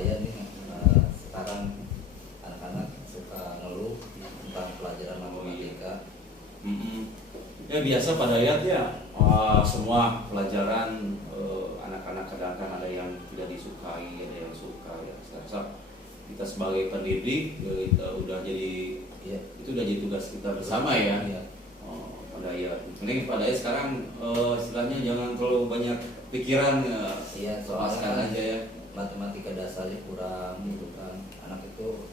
saya nih sekarang anak-anak suka ngeluh tentang pelajaran matematika. Ya biasa pada ayat ya, semua pelajaran anak-anak kadang-kadang ada yang tidak disukai, ada yang suka ya. Saya rasa kita sebagai pendidik kita udah jadi Iya. itu udah jadi tugas kita bersama ya. Iya. Pada ayat, mending pada ayat sekarang istilahnya jangan terlalu banyak pikiran ya. Iya, Lepaskan soalnya aja ya. matematika dasarnya kurang gitu kan. Anak itu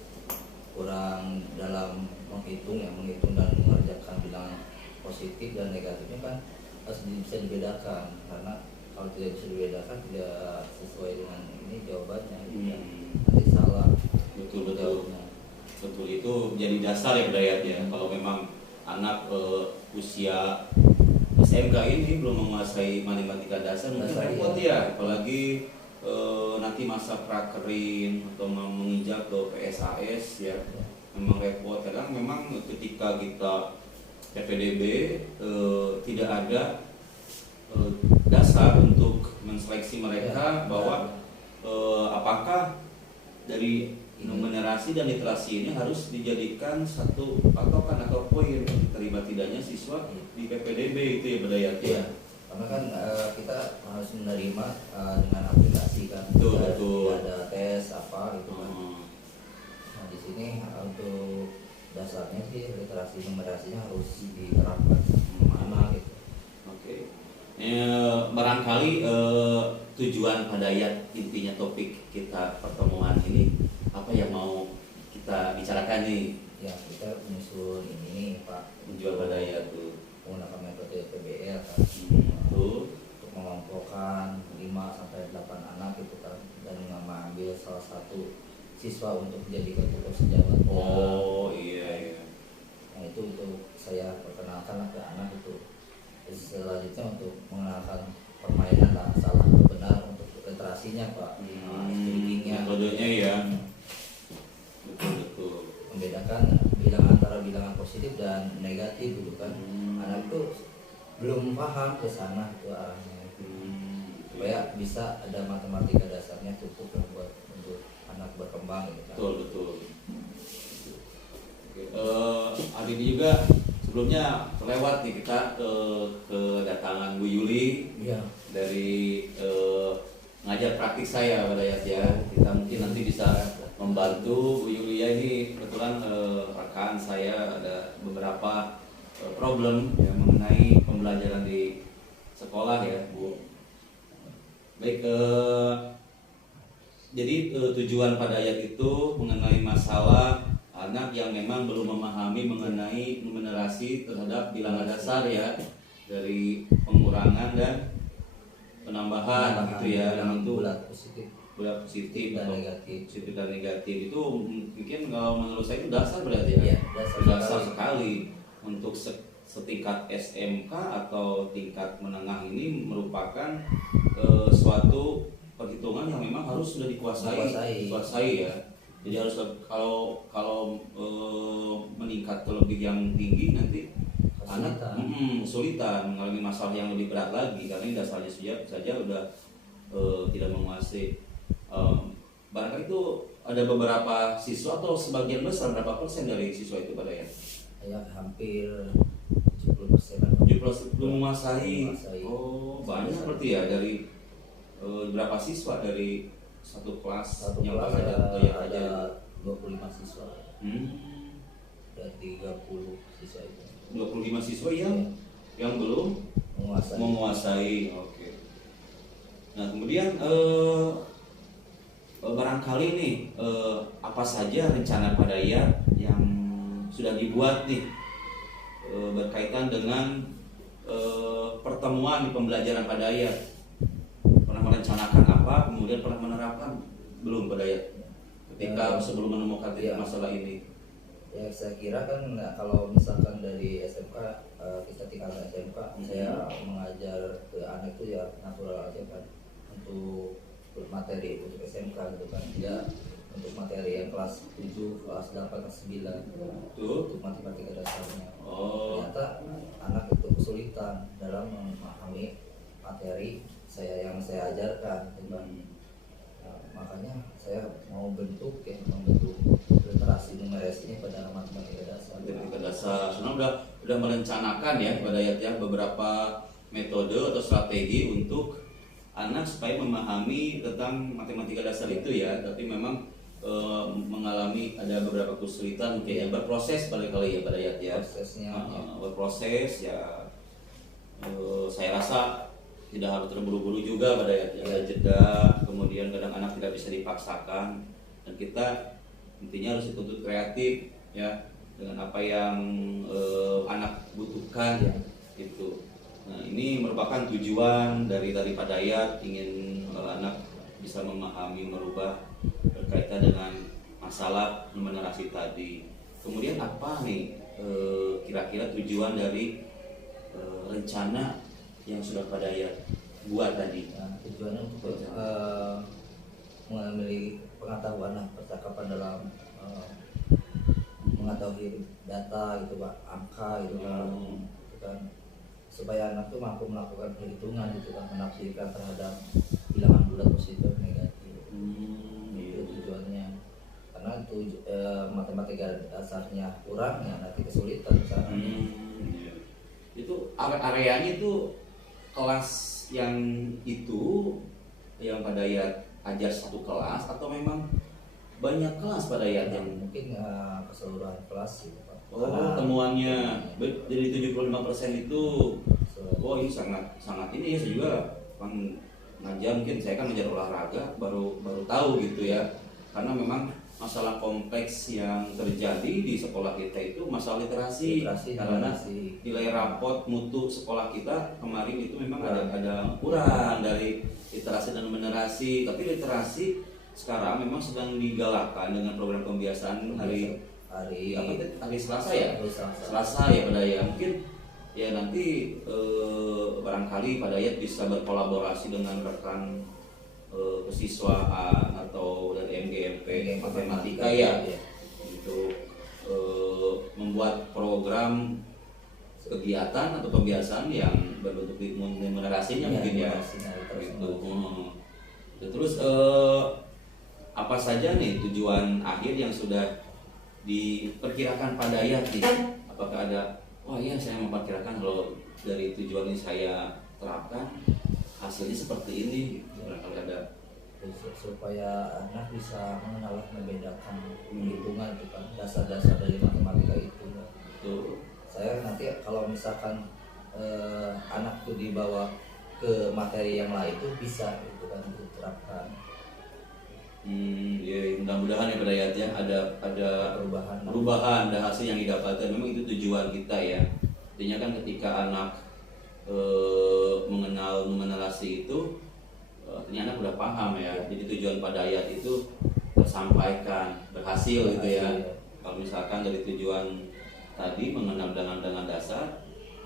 kurang dalam menghitung dan mengerjakan bilangan positif dan negatifnya kan harus bisa dibedakan, karena kalau tidak bisa dibedakan tidak sesuai dengan ini jawabannya gitu kan. Nanti salah Betul jawabnya. betul itu jadi dasar ya Dayat ya. Kalau memang anak usia SMK ini belum menguasai matematika dasar mungkin repot ya, apalagi nanti masa prakerin atau menginjak ke PSAS ya. Memang repot. Kadang memang ketika kita PPDB tidak ada dasar untuk menseleksi mereka bahwa apakah dari numerasi dan literasi ini harus dijadikan satu patokan atau poin terima tidaknya siswa di PPDB itu ya Bedayat ya. Karena kan kita harus menerima dengan aplikasi kan. Betul. Ada tes apa gitu kan. Nah di sini untuk dasarnya sih literasi numerasinya harus diterapkan mana gitu. Oke. Barangkali tujuan pada ayat intinya topik kita pertemuan ini apa yang mau kita bicarakan nih? Ya kita menyusun ini nih Pak, Tujuan pada ayat tuh menggunakan metode PBL kan. untuk Mengelompokkan 5 sampai 8 anak gitu kan, dan mengambil salah satu siswa untuk menjadi tutor sejalan. oh iya. Nah itu untuk saya perkenalkan ke anak itu. Selanjutnya untuk mengenalkan permainan lah, salah atau benar untuk literasinya Pak. Speakingnya, metodenya ya. Betul. membedakan antara bilangan positif dan negatif gitu kan. Anak itu belum paham ke sana ke arahnya. Supaya bisa ada matematika dasarnya cukup lah buat untuk anak berkembang gitu kan. Betul. Hari ini juga sebelumnya terlewat nih kita kedatangan Bu Yuli dari ngajar praktik saya pada ya. Kita mungkin nanti bisa membantu Bu Yulia ini. Kebetulan rekan saya ada beberapa problem yang mengenai pembelajaran di sekolah ya Bu. Baik, jadi tujuan pada ayat itu mengenai masalah anak yang memang belum memahami mengenai numerasi terhadap bilangan dasar ya, dari pengurangan dan penambahan gitu ya, yang itu bulat positif dan negatif. Positif dan negatif itu mungkin kalau menurut saya itu dasar berarti ya, Iya, dasar sekali untuk setingkat SMK atau tingkat menengah ini merupakan suatu perhitungan yang memang harus sudah dikuasai ya. Jadi harus kalau meningkat ke lebih yang tinggi nanti anak kesulitan mengalami masalah yang lebih berat lagi, karena ini dasarnya saja udah tidak menguasai. Barangkali itu ada beberapa siswa atau sebagian besar, berapa persen dari siswa itu pada ya? Ya hampir 70%. 70% belum menguasai. Oh banyak berarti ya, dari berapa siswa dari satu kelas yang kelas ada 25 siswa. Dan 30 siswa itu. 25 siswa yang belum menguasai. Oke. Nah kemudian barangkali nih apa saja rencana pada ya yang sudah dibuat nih berkaitan dengan pertemuan di pembelajaran pada ayat. Pernah merencanakan apa, kemudian pernah menerapkan belum pada ayat ketika sebelum menemukan masalah ini? Ya saya kira kan kalau misalkan dari SMK, kita tingkatan SMK, saya mengajar ke anak itu ya natural aja kan, untuk materi untuk SMK gitu kan, tidak untuk materi yang kelas 7, kelas 8, kelas 9 untuk matematika dasarnya. Ternyata anak itu kesulitan dalam memahami materi yang saya ajarkan gitu kan. Nah, makanya saya mau membentuk literasi numerasi ini pada matematika dasar. Matematika dasar. Sebenarnya udah merencanakan ya Pak Dayat ya beberapa metode atau strategi untuk anak supaya memahami tentang matematika dasar itu ya. Tapi memang mengalami ada beberapa kesulitan mungkin ya, berproses kali ya Pak Dayat ya. Prosesnya berproses ya. Saya rasa tidak harus terburu-buru juga pada ya, ada jeda, kemudian kadang anak tidak bisa dipaksakan dan kita intinya harus dituntut kreatif ya dengan apa yang anak butuhkan ya itu. Nah ini merupakan tujuan dari Pak Dayat ingin anak bisa memahami merubah berkaitan dengan masalah numerasi tadi. Kemudian apa nih kira-kira tujuan dari rencana yang sudah Pak Dayat buat tadi? Nah, tujuannya untuk mengambil pengetahuan percakapan dalam mengetahui data gitu Pak, angka gitu kan, supaya anak tuh mampu melakukan perhitungan gitu kan, menafsirkan terhadap bilangan bulat positif negatif. Itu tujuannya. Karena matematika dasarnya kurang ya nanti kesulitan misalnya. Itu areanya itu kelas yang Pak Dayat ajar satu kelas atau memang banyak kelas Pak Dayat yang mungkin keseluruhan kelas gitu Pak. Temuannya dari 75% itu ini sangat ini ya. Saya juga kan ngajar, mungkin saya kan ngajar olahraga baru tahu gitu ya, karena memang masalah kompleks yang terjadi di sekolah kita itu masalah literasi karena nilai rapot mutu sekolah kita kemarin itu memang ada kurang dari literasi dan numerasi. Tapi literasi sekarang memang sedang digalakkan dengan program pembiasaan hari Selasa ya. Selasa ya Pak Dayat. Mungkin ya nanti barangkali Pak Dayat bisa berkolaborasi dengan rekan kesiswaan atau dari MGMP matematika ya untuk membuat program kegiatan atau pembiasaan yang berbentuk numerasinya mungkin ya gitu. Terus apa saja nih tujuan akhir yang sudah diperkirakan Pak Dayat nih? Apakah ada saya memperkirakan kalau dari tujuan ini saya terapkan hasilnya seperti ini, barangkali ada supaya anak bisa mengenal, membedakan perhitungan itu kan, dasar-dasar dari matematika itu. Saya nanti kalau misalkan anak itu dibawa ke materi yang lain itu bisa itu kan diterapkan. Ya mudah-mudahan ya Pak Dayat ya ada perubahan dan hasil yang didapatkan. Memang itu tujuan kita ya. Artinya kan ketika anak mengenal numerasi itu artinya anak udah paham ya. Jadi tujuan Pak Dayat itu tersampaikan, berhasil gitu ya. Kalau misalkan dari tujuan tadi mengenal dengan dasar,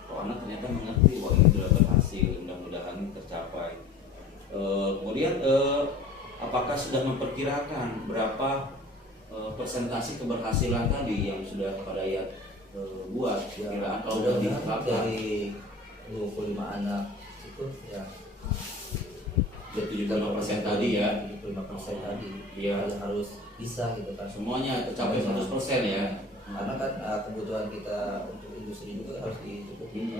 anak ternyata mengerti ini sudah berhasil, mudah-mudahan tercapai. Kemudian apakah sudah memperkirakan berapa persentase keberhasilan tadi yang sudah Pak Dayat buat? Kira kalau sudah diterapkan dari 25 anak itu ya 75% tadi ya. 75% tadi ya harus bisa gitu kan. Semuanya tercapai 100% ya. Karena kan kebutuhan kita untuk industri juga harus dicukupi.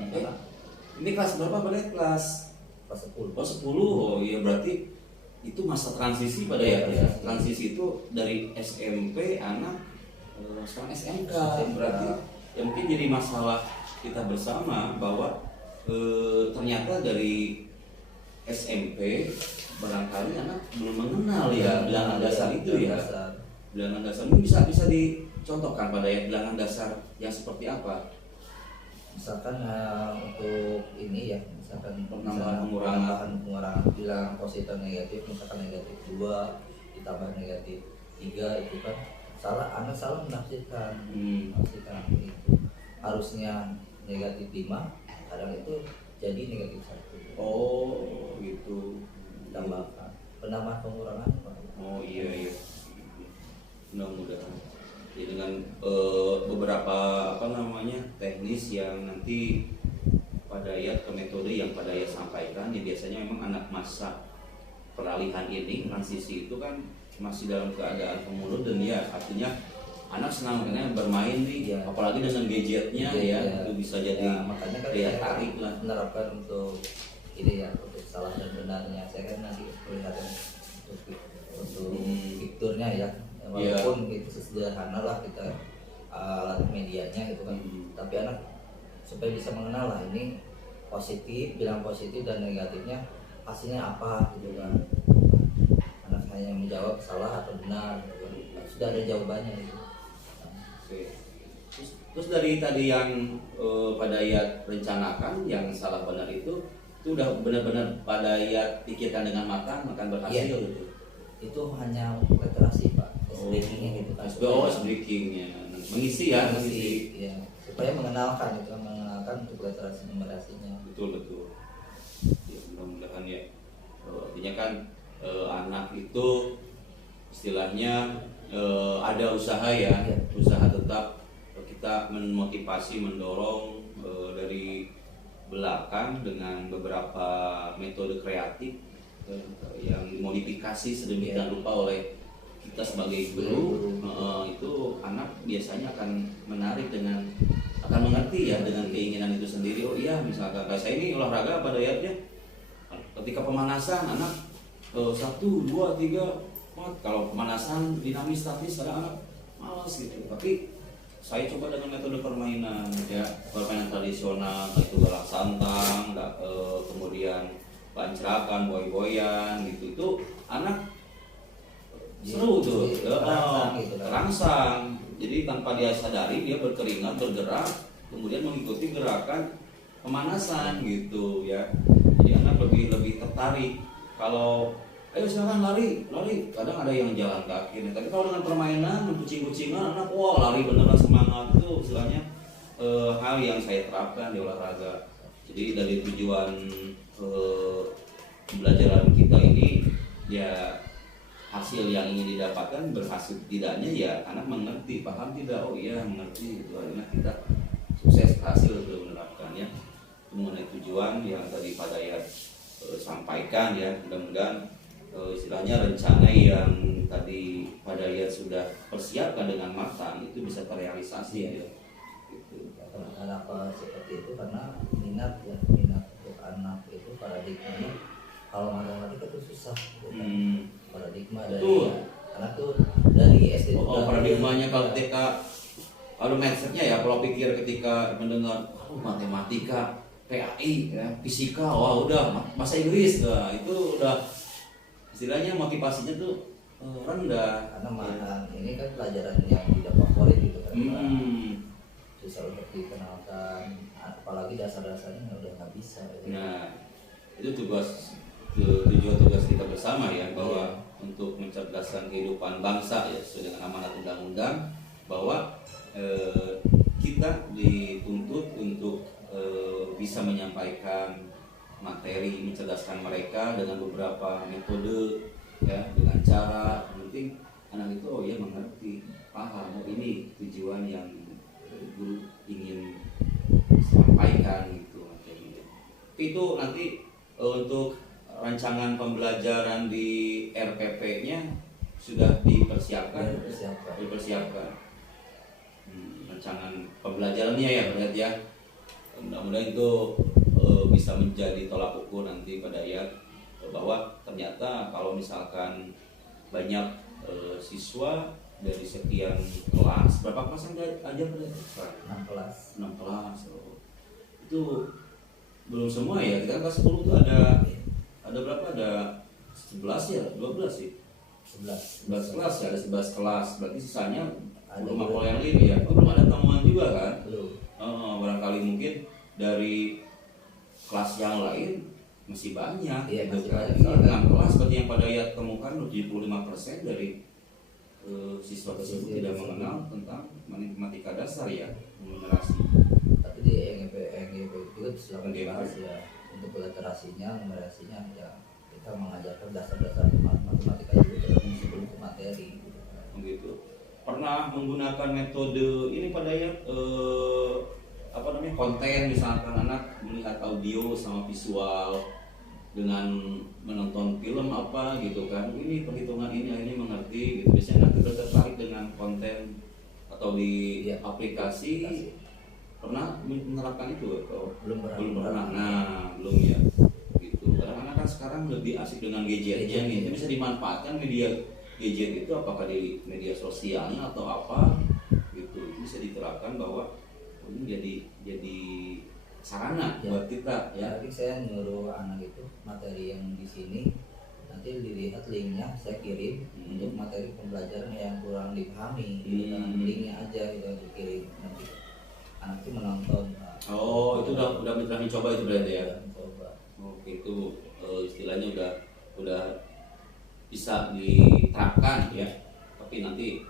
Ini kelas berapa Pak Dayat? Kelas 10. Oh 10. Oh iya berarti itu masa transisi pada ya. Transisi itu dari SMP anak sekarang SMK. Berarti ya mungkin jadi masalah kita bersama bahwa ternyata dari SMP barangkali anak belum mengenal ya bilangan dasar itu ya. Bilangan dasar ini bisa dicontohkan pada ya bilangan dasar yang seperti apa? Misalkan untuk ini ya, misalkan penambahan pengurangan bilangan positif negatif, misalkan negatif 2 ditambah negatif 3 itu kan anak salah menafsirkan. Menafsirkan itu harusnya negatif 5, kadang itu jadi negatif 1. Oh gitu. Tambahkan penambahan pengurangan Pak. Oh iya. Mudah-mudahan ya, dengan beberapa teknis yang nanti Pak Dayat ke metode yang Pak Dayat sampaikan ya biasanya memang anak masa peralihan ini, transisi itu kan masih dalam keadaan pemurung, dan ya artinya anak senang karena bermain nih, Ya. apalagi dengan gadgetnya ya, itu bisa jadi ya, makanya kan daya saya tarik lah. menerapkan untuk ini ya, untuk salah dan benarnya. Saya kan nanti melihatkan untuk fiturnya ya, walaupun itu sederhana lah kita alat medianya gitu kan, tapi anak supaya bisa mengenal lah ini positif, bilang positif dan negatifnya hasilnya apa gitu kan. Anak hanya menjawab salah atau benar gitu kan. Sudah ada jawabannya gitu. Oke. Terus dari tadi yang pada Yat rencanakan yang salah benar itu udah benar-benar pada Yat pikirkan dengan matang akan berhasil gitu. Itu hanya literasi Pak, speakingnya gitu kan. Speakingnya mengisi ya, mengisi. Ya, supaya mengenalkan itu, mengenalkan untuk literasi numerasinya. Betul. Ya, mudah-mudahan ya. Artinya kan anak itu istilahnya ada usaha ya, usaha tetap kita memotivasi, mendorong dari belakang dengan beberapa metode kreatif yang dimodifikasi sedemikian rupa oleh kita sebagai guru. Itu anak biasanya akan menarik dengan akan mengerti ya dengan keinginan itu sendiri. Oh iya, misalkan kayak saya ini olahraga pada ayatnya ketika pemanasan anak 1, 2, 3 kalau pemanasan dinamis statis kadang anak malas gitu, tapi saya coba dengan metode permainan ya, permainan tradisional itu galak santang, kemudian pancrakan, boy-boyan gitu, itu anak seru tuh, terangsang. Jadi tanpa dia sadari dia berkeringat, bergerak, kemudian mengikuti gerakan pemanasan gitu ya. Jadi anak lebih tertarik. Kalau ayo silakan lari, kadang ada yang jalan kaki nih. Tapi kalau dengan permainan, kucing-kucingan, anak wah lari beneran semangat. Itu istilahnya hal yang saya terapkan di olahraga. Jadi dari tujuan pembelajaran kita ini ya, hasil yang ingin didapatkan berhasil tidaknya ya anak mengerti, paham tidak, oh iya mengerti gitu. Akhirnya kita sukses berhasil untuk menerapkannya. Mengenai tujuan yang tadi Pak Dayat sampaikan ya, mudah-mudahan istilahnya rencana yang tadi Pak Dayat sudah persiapkan dengan matang itu bisa terrealisasi ya. Gitu. Kenapa seperti itu? Karena minat untuk anak itu paradigmanya kalau matematika itu susah. Paradigma dari anak tuh dari SD. Paradigmanya kalau ketika mindsetnya ya, kalau pikir ketika mendengar matematika, PAI ya, fisika, wah udah bahasa Inggris, itu udah istilahnya motivasinya tuh rendah. Karena ini kan pelajaran yang tidak favorit gitu kan. Susah untuk dikenalkan, apalagi dasar-dasarnya udah nggak bisa. Nah, itu tujuan tugas kita bersama ya, bahwa untuk mencerdaskan kehidupan bangsa ya sesuai dengan amanat undang-undang, bahwa kita dituntut untuk bisa menyampaikan materi, mencerdaskan mereka dengan beberapa metode ya, dengan cara penting anak itu oh ya mengerti, paham, oh ini tujuan yang guru ingin sampaikan gitu materinya. Itu nanti untuk rancangan pembelajaran di RPP-nya sudah dipersiapkan. Rancangan pembelajarannya ya berarti ya. Mudah-mudahan itu bisa menjadi tolak ukur nanti pada ya, bahwa ternyata kalau misalkan banyak siswa dari sekian kelas, berapa kelas yang aja pada 6 kelas. Itu belum semua ya, kita kelas 10 itu ada berapa, ada 11 ya, 12 sih, 11 kelas ya, ada 11 kelas, berarti sisanya belum apa yang lain ya. Belum ada temuan juga kan, barangkali mungkin dari kelas yang lain masih banyak ya, gitu masih kan. 6 kelas berarti yang pada ya temukan 75% dari siswa-siswa tidak mengenal tentang matematika dasar ya, numerasi. Tapi di NGP juga sudah dibahas ya, untuk literasinya, numerasinya ya, kita mengajarkan dasar-dasar matematika itu sebelum ke materi gitu. Pernah menggunakan metode ini pada ya konten, misalkan anak melihat audio sama visual dengan menonton film apa gitu kan, ini perhitungan ini mengerti gitu, biasanya nanti udah tertarik dengan konten atau di Iya. aplikasi. Pernah menerapkan itu atau Belum pernah? Nah, belum ya gitu. Karena kan sekarang lebih asik dengan gadgetnya nih, itu bisa dimanfaatkan media gadget itu apakah di media sosialnya atau apa gitu, itu bisa diterapkan bahwa ini jadi sarana Ya. buat kita ya. Tapi saya nyuruh anak itu materi yang di sini nanti dilihat linknya, saya kirim untuk materi pembelajaran yang kurang dipahami gitu kan. Linknya aja gitu dikirim, nanti anak itu menonton. Oh, itu udah mencoba itu berarti ya. Mencoba. Oke, itu istilahnya udah bisa diterapkan ya. Tapi nanti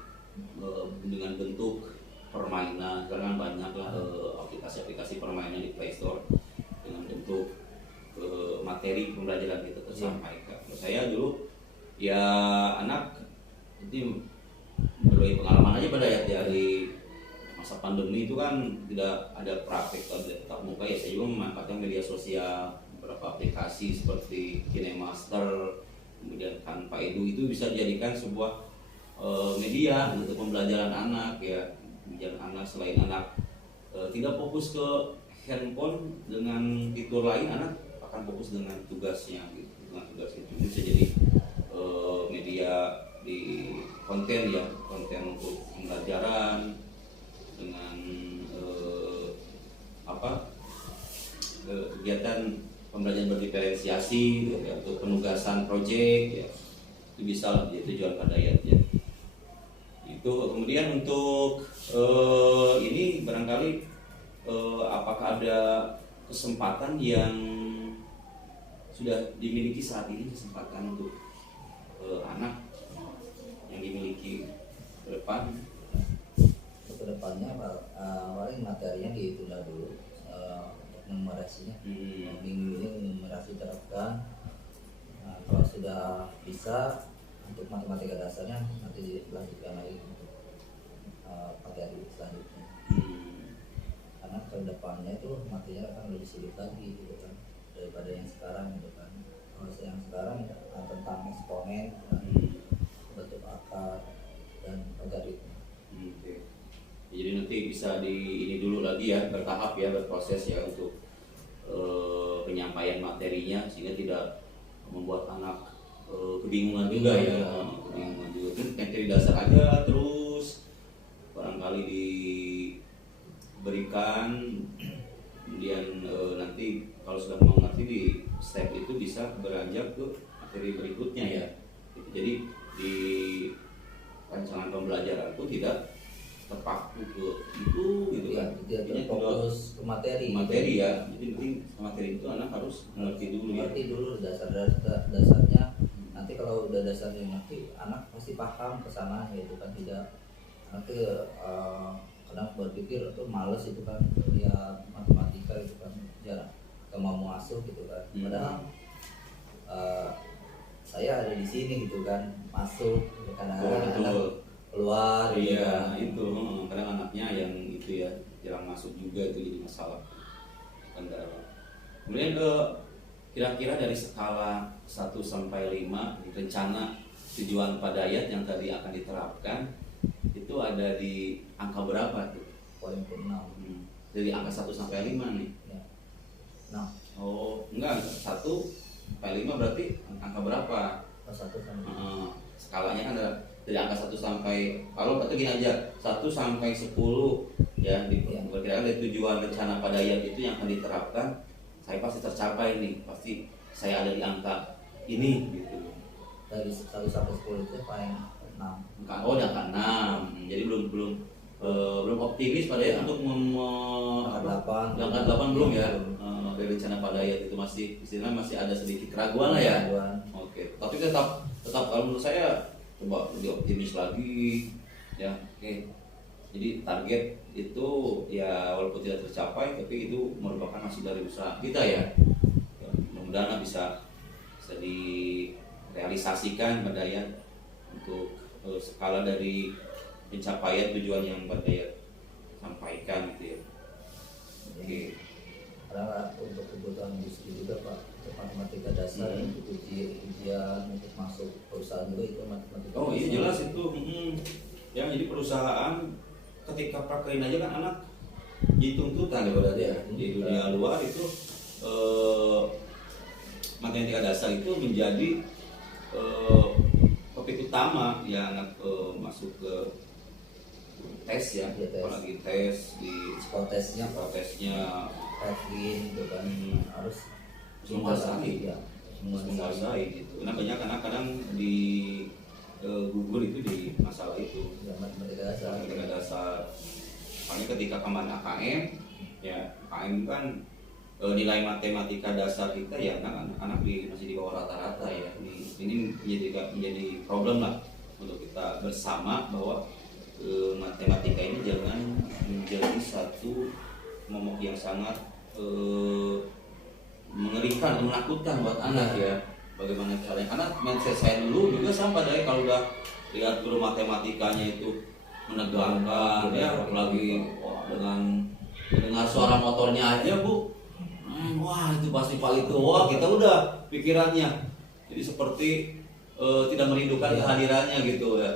dengan bentuk permainan, sekarang banyak lah aplikasi-aplikasi permainan di Play Store dengan bentuk materi pembelajaran kita tersampaikan. Saya dulu ya anak itu berbagi pengalaman aja pada ya di masa pandemi itu kan tidak ada praktek tatap muka ya, saya juga memanfaatkan media sosial, beberapa aplikasi seperti KineMaster, kemudian Canva itu bisa dijadikan sebuah media untuk pembelajaran anak ya. Kemudian anak selain anak tidak fokus ke handphone dengan fitur lain, anak akan fokus dengan tugasnya gitu. Dengan tugas itu bisa jadi media di konten ya, konten untuk pembelajaran dengan kegiatan pembelajaran berdiferensiasi gitu, ya, untuk penugasan proyek ya, itu bisa jadi tujuan Padayat ya. Itu kemudian untuk ini barangkali apakah ada kesempatan yang sudah dimiliki saat ini, kesempatan untuk anak yang dimiliki ke depan? Ke depannya paling materinya ditunda dulu untuk numerasinya. Minggu ini numerasi terapkan. Kalau sudah bisa untuk matematika dasarnya nanti dilanjutkan lagi untuk materi selanjutnya. Karena ke depannya itu materinya akan lebih sulit lagi gitu kan daripada yang sekarang gitu kan. Kalau yang sekarang tentang eksponen, bentuk akar dan logaritma. Jadi nanti bisa ini dulu lagi ya, bertahap ya, berproses ya untuk penyampaian materinya sehingga tidak membuat anak kebingungan juga ya. Kebingungan juga kan materi dasar aja terus barangkali diberikan, kemudian nanti kalau sudah mengerti di step itu bisa beranjak ke materi berikutnya ya. Jadi di rancangan pembelajaran pun tidak terpaku ke itu gitu kan, tidak fokus ke materi gitu. Ya, jadi penting materi itu anak harus mengerti dulu dasarnya. Nanti kalau udah dasarnya ngerti, anak pasti paham ke sana gitu kan. Tidak nanti kadang berpikir tuh males itu kan, ya matematika itu kan jarang gak mau masuk gitu kan. Padahal saya ada di sini gitu kan, masuk gitu kan. Anak keluar iya gitu. Kadang anaknya yang itu ya jarang masuk juga, itu jadi masalah kendala. Kemudian kira-kira dari skala 1 sampai 5 rencana tujuan Padayat yang tadi akan diterapkan itu ada di angka berapa tuh? Poin ke-6. Dari angka 1 sampai 5 nih ya. Oh enggak, 1 sampai 5 berarti angka berapa? 1 sampai skalanya kan ada dari angka 1 sampai, kalau berarti gini aja, 1 sampai 10 ya, diperkirakan dari tujuan rencana Padayat itu yang akan diterapkan, saya pasti tercapai nih, pasti saya ada di angka ini gitu. Dari 1 sampai 10 itu paling 6. Oh, di angka 6. Jadi belum optimis Padayat untuk angka 8. Angka 8 belum ya. Dari rencana Padayat itu masih ada sedikit keraguan lah ya. Oke, tapi tetap kalau menurut saya coba lebih optimis lagi ya. Oke, jadi target itu ya walaupun tidak tercapai tapi itu merupakan hasil dari usaha kita ya. Mudah-mudahan bisa direalisasikan Padayat untuk skala dari pencapaian tujuan yang Padayat sampaikan gitu ya. Oke. Karena untuk kebutuhan industri juga Pak, untuk matematika dasar, untuk ujian untuk masuk perusahaan juga itu matematika. Oh iya jelas itu. Ya jadi perusahaan ketika praktekin aja kan anak dituntutan ya berarti ya. Di dunia luar itu matematika dasar itu menjadi topik utama yang masuk ke tes ya, apalagi tes di psikotesnya Kevin itu kan harus menguasai ya, menguasai gitu. Karena banyak kadang-kadang di Google itu di masalah itu matematika dasar. Makanya ketika kemarin AKM ya, AKM kan nilai matematika dasar kita ya anak-anak masih di bawah rata-rata ya. Ini menjadi problem lah untuk kita bersama bahwa matematika ini jangan menjadi satu momok yang sangat mengerikan, menakutkan buat anak ya. Bagaimana caranya? Karena mindset saya dulu juga sama deh, kalau udah lihat guru matematikanya itu menegangkan ya, apalagi dengan dengar suara motornya aja bu, wah itu pasti Pak itu, wah kita udah pikirannya jadi seperti tidak merindukan kehadirannya gitu ya.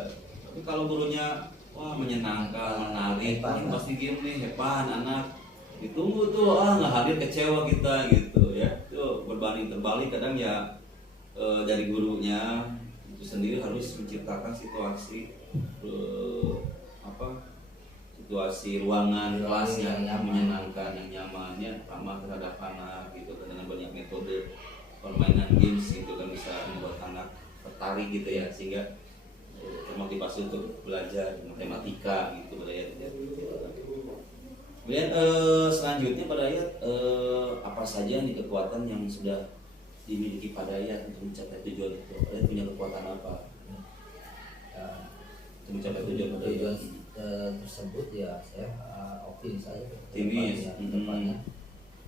Tapi kalau gurunya wah menyenangkan, menarik, ini pasti diem nih, hepan anak ditunggu tuh, nggak hadir kecewa kita gitu ya. Itu berbanding terbalik kadang ya, dari gurunya itu sendiri harus menciptakan situasi situasi ruangan kelas yang menyenangkan, yang nyaman, ya ramah terhadap anak gitu, dengan banyak metode permainan games itu kan bisa membuat anak tertarik gitu ya, sehingga termotivasi untuk belajar matematika gitu pada ayat. Kemudian selanjutnya pada ayat apa saja nih kekuatan yang sudah dimiliki pada ayat untuk mencapai tujuan itu? Kalian punya kekuatan apa? Untuk mencapai tujuan tersebut ya saya optimis saja optimis depannya.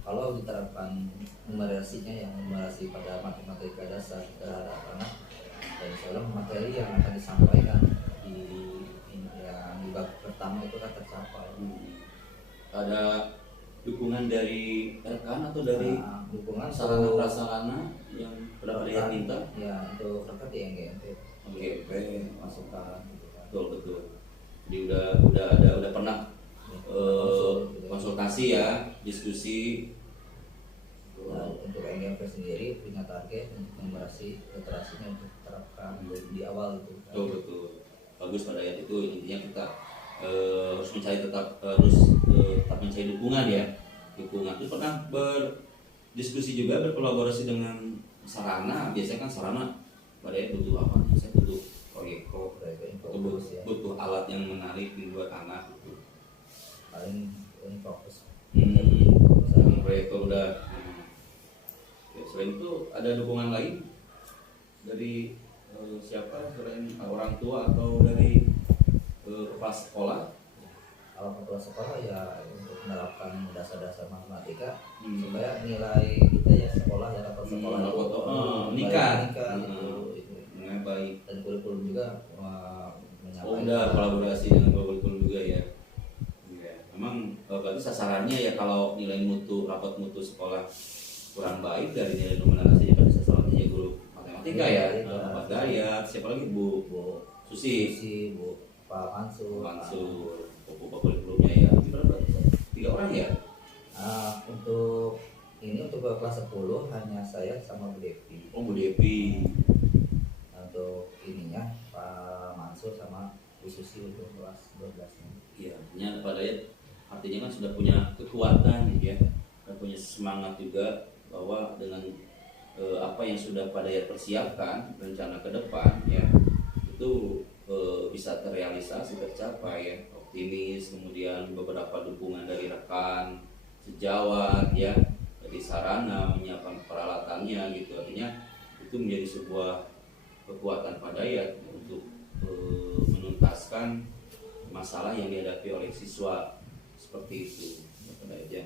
Kalau diterapkan numerasinya yang numerasi pada matematika dasar terhadap anak, dan insya materi yang akan disampaikan di bab pertama itu akan tercapai. Ada dukungan dari rekan atau dari dukungan sarana prasarana yang pada ayat minta? Ya untuk rekan di NGMP masukan gitu kan. Betul. Jadi udah pernah konsultasi ya, diskusi. Nah, untuk NGMP sendiri punya target untuk numerasi literasinya untuk diterapkan di awal itu. Betul. Bagus pada ayat itu, intinya kita harus tetap mencari dukungan ya. Dukungan itu pernah berdiskusi juga, berkolaborasi dengan sarana. Biasanya kan sarana pada ayat butuh apa? Saya butuh proyektor, butuh alat yang menarik buat anak itu. Paling fokus. Proyektor udah. Selain itu ada dukungan lain dari siapa selain orang tua atau dari kepala sekolah? Kalau kepala sekolah ya untuk menerapkan dasar-dasar matematika supaya nilai kita ya sekolah ya dapat sekolah meningkat itu baik. Dan kurikulum juga udah kolaborasi dengan kurikulum juga ya. Memang berarti sasarannya ya, kalau nilai rapot mutu sekolah kurang baik dari nilai numerasi, kan sasarannya ya guru matematika ya, Pak Dayat, siapa lagi Bu Susi, Bu Pak Mansur, Bapak kurikulumnya ya. Berapa? 3 orang ya? Untuk kelas 10 hanya saya sama Bu Devi. Bu Devi. Untuk ininya Pak Mansur sama Bu Susi untuk kelas 12-nya. Iya, artinya kan sudah punya kekuatan ya, dan punya semangat juga bahwa dengan apa yang sudah pada persiapkan rencana ke depan ya, itu bisa terrealisasi, tercapai ya. Optimis, kemudian beberapa dukungan dari rekan sejawat ya, dari sarana, menyiapkan peralatannya gitu. Artinya itu menjadi sebuah kekuatan pada untuk menuntaskan masalah yang dihadapi oleh siswa seperti itu pada aja.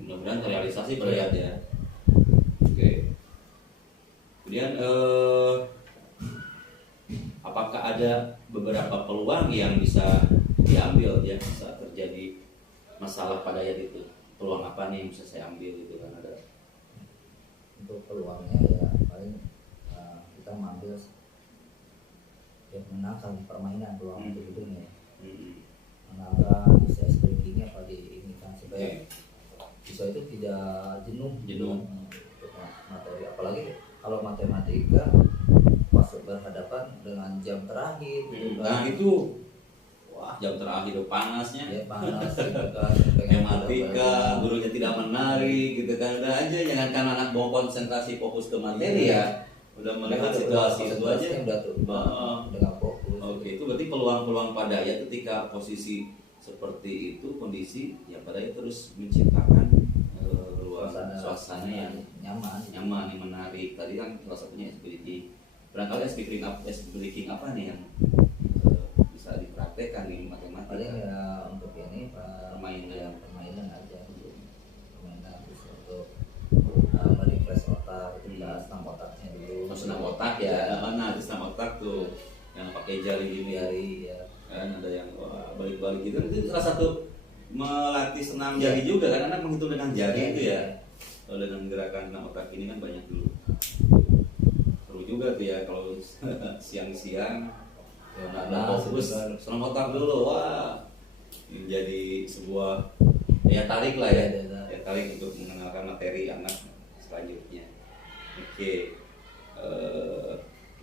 Mudah-mudahan terrealisasi pada ya. Oke. Kemudian apakah ada beberapa peluang yang bisa diambil ya saat terjadi masalah pada itu? Peluang apa nih yang bisa saya ambil gitu kan? Ada untuk peluangnya ya paling kita mengambil yang menangkan permainan peluang untuk itu nih, menangkan bisa breakingnya apa di ini kan supaya siswa itu tidak jenuh untuk materi, apalagi kalau matematika pas berhadapan dengan jam terakhir gitu kan. Nah itu wah jam terakhir udah panasnya Ya panas gitu kan, matematika gurunya tidak menarik gitu kan, udah aja jangankan anak bawa konsentrasi fokus ke materi ya udah melihat situasi itu aja udah dengan fokus. Oke, itu berarti peluang-peluang Pak Dayat ketika posisi seperti itu kondisi ya Pak Dayat terus menciptakan ruang suasana yang nyaman yang menarik. Tadi kan salah satunya ice breaking. Barangkali ice breaking apa nih yang bisa dipraktekkan di matematika? Paling ya untuk ini permainan aja, permainan terus untuk merefresh otak, kita senam otaknya dulu. Senam otak ya, mana senam otak tuh yang pakai jari ini ya. Kan ada yang balik-balik gitu, itu salah satu melatih senam jari juga kan, anak menghitung dengan jari itu ya. Kalau dengan gerakan senam otak ini kan banyak dulu. Seru juga tuh ya kalau siang-siang ya ada fokus senam otak dulu, wah menjadi sebuah daya tarik lah ya, daya tarik untuk mengenalkan materi anak selanjutnya. Oke,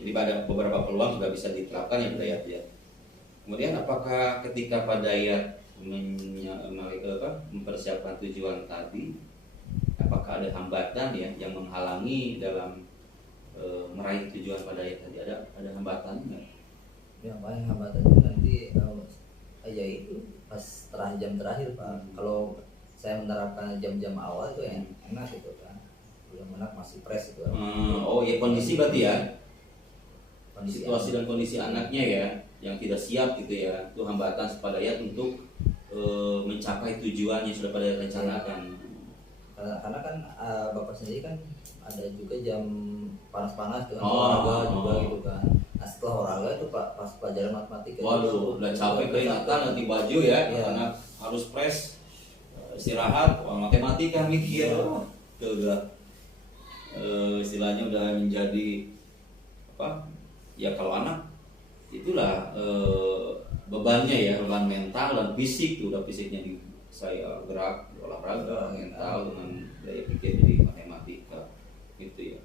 ini pada beberapa peluang sudah bisa diterapkan ya Pak Dayat ya. Kemudian apakah ketika Pak Dayat mempersiapkan tujuan tadi, apakah ada hambatan ya yang menghalangi dalam meraih tujuan Pak Dayat tadi? Ada hambatan nggak? Yang paling hambatannya nanti ya itu pas jam terakhir Pak. Kalau saya menerapkan jam-jam awal itu yang enak gitu kan, belum enak masih press itu. Oh ya kondisi berarti ya. Situasi dan kondisi anaknya ya yang tidak siap gitu ya, itu hambatan Pak Dayat untuk mencapai tujuan yang sudah Pak Dayat rencanakan. Karena kan Bapak sendiri kan ada juga jam panas-panas dengan olahraga juga gitu kan. Nah setelah olahraga itu pas pelajaran matematika. Waduh, udah capek keringatan ganti baju ya, karena harus press istirahat, matematika mikir, itu udah istilahnya udah menjadi apa? Ya kalau anak itulah bebannya ya, beban mental dan fisik, udah fisiknya saya gerak olahraga, mental dengan daya pikir jadi matematika gitu ya.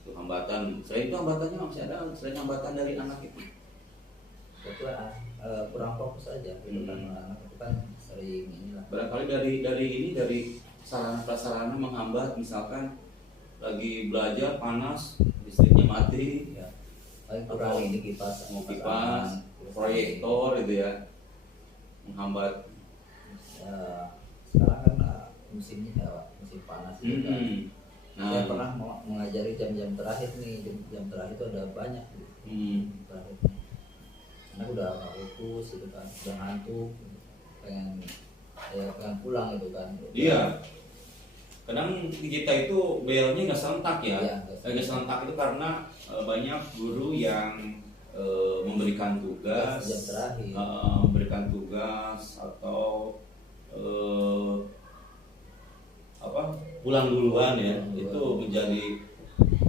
Itu hambatan. Selain itu hambatannya masih ada selain hambatan dari anak itu. Itu kurang fokus aja gitu kan, anak itu kan sering inilah. Barangkali dari sarana prasarana menghambat, misalkan lagi belajar panas, listriknya mati ya. Kurang ini kipas, proyektor itu ya menghambat. Sekarang kan musim panas gitu kan. Saya pernah mengajari jam-jam terakhir nih, jam terakhir itu ada banyak gitu. Terakhir anak udah nggak fokus gitu kan, udah ngantuk, pengen pulang gitu kan. Iya. Kadang kita itu belnya nggak serentak ya. Nggak serentak itu karena banyak guru yang memberikan tugas, memberikan tugas atau pulang duluan ya. Itu menjadi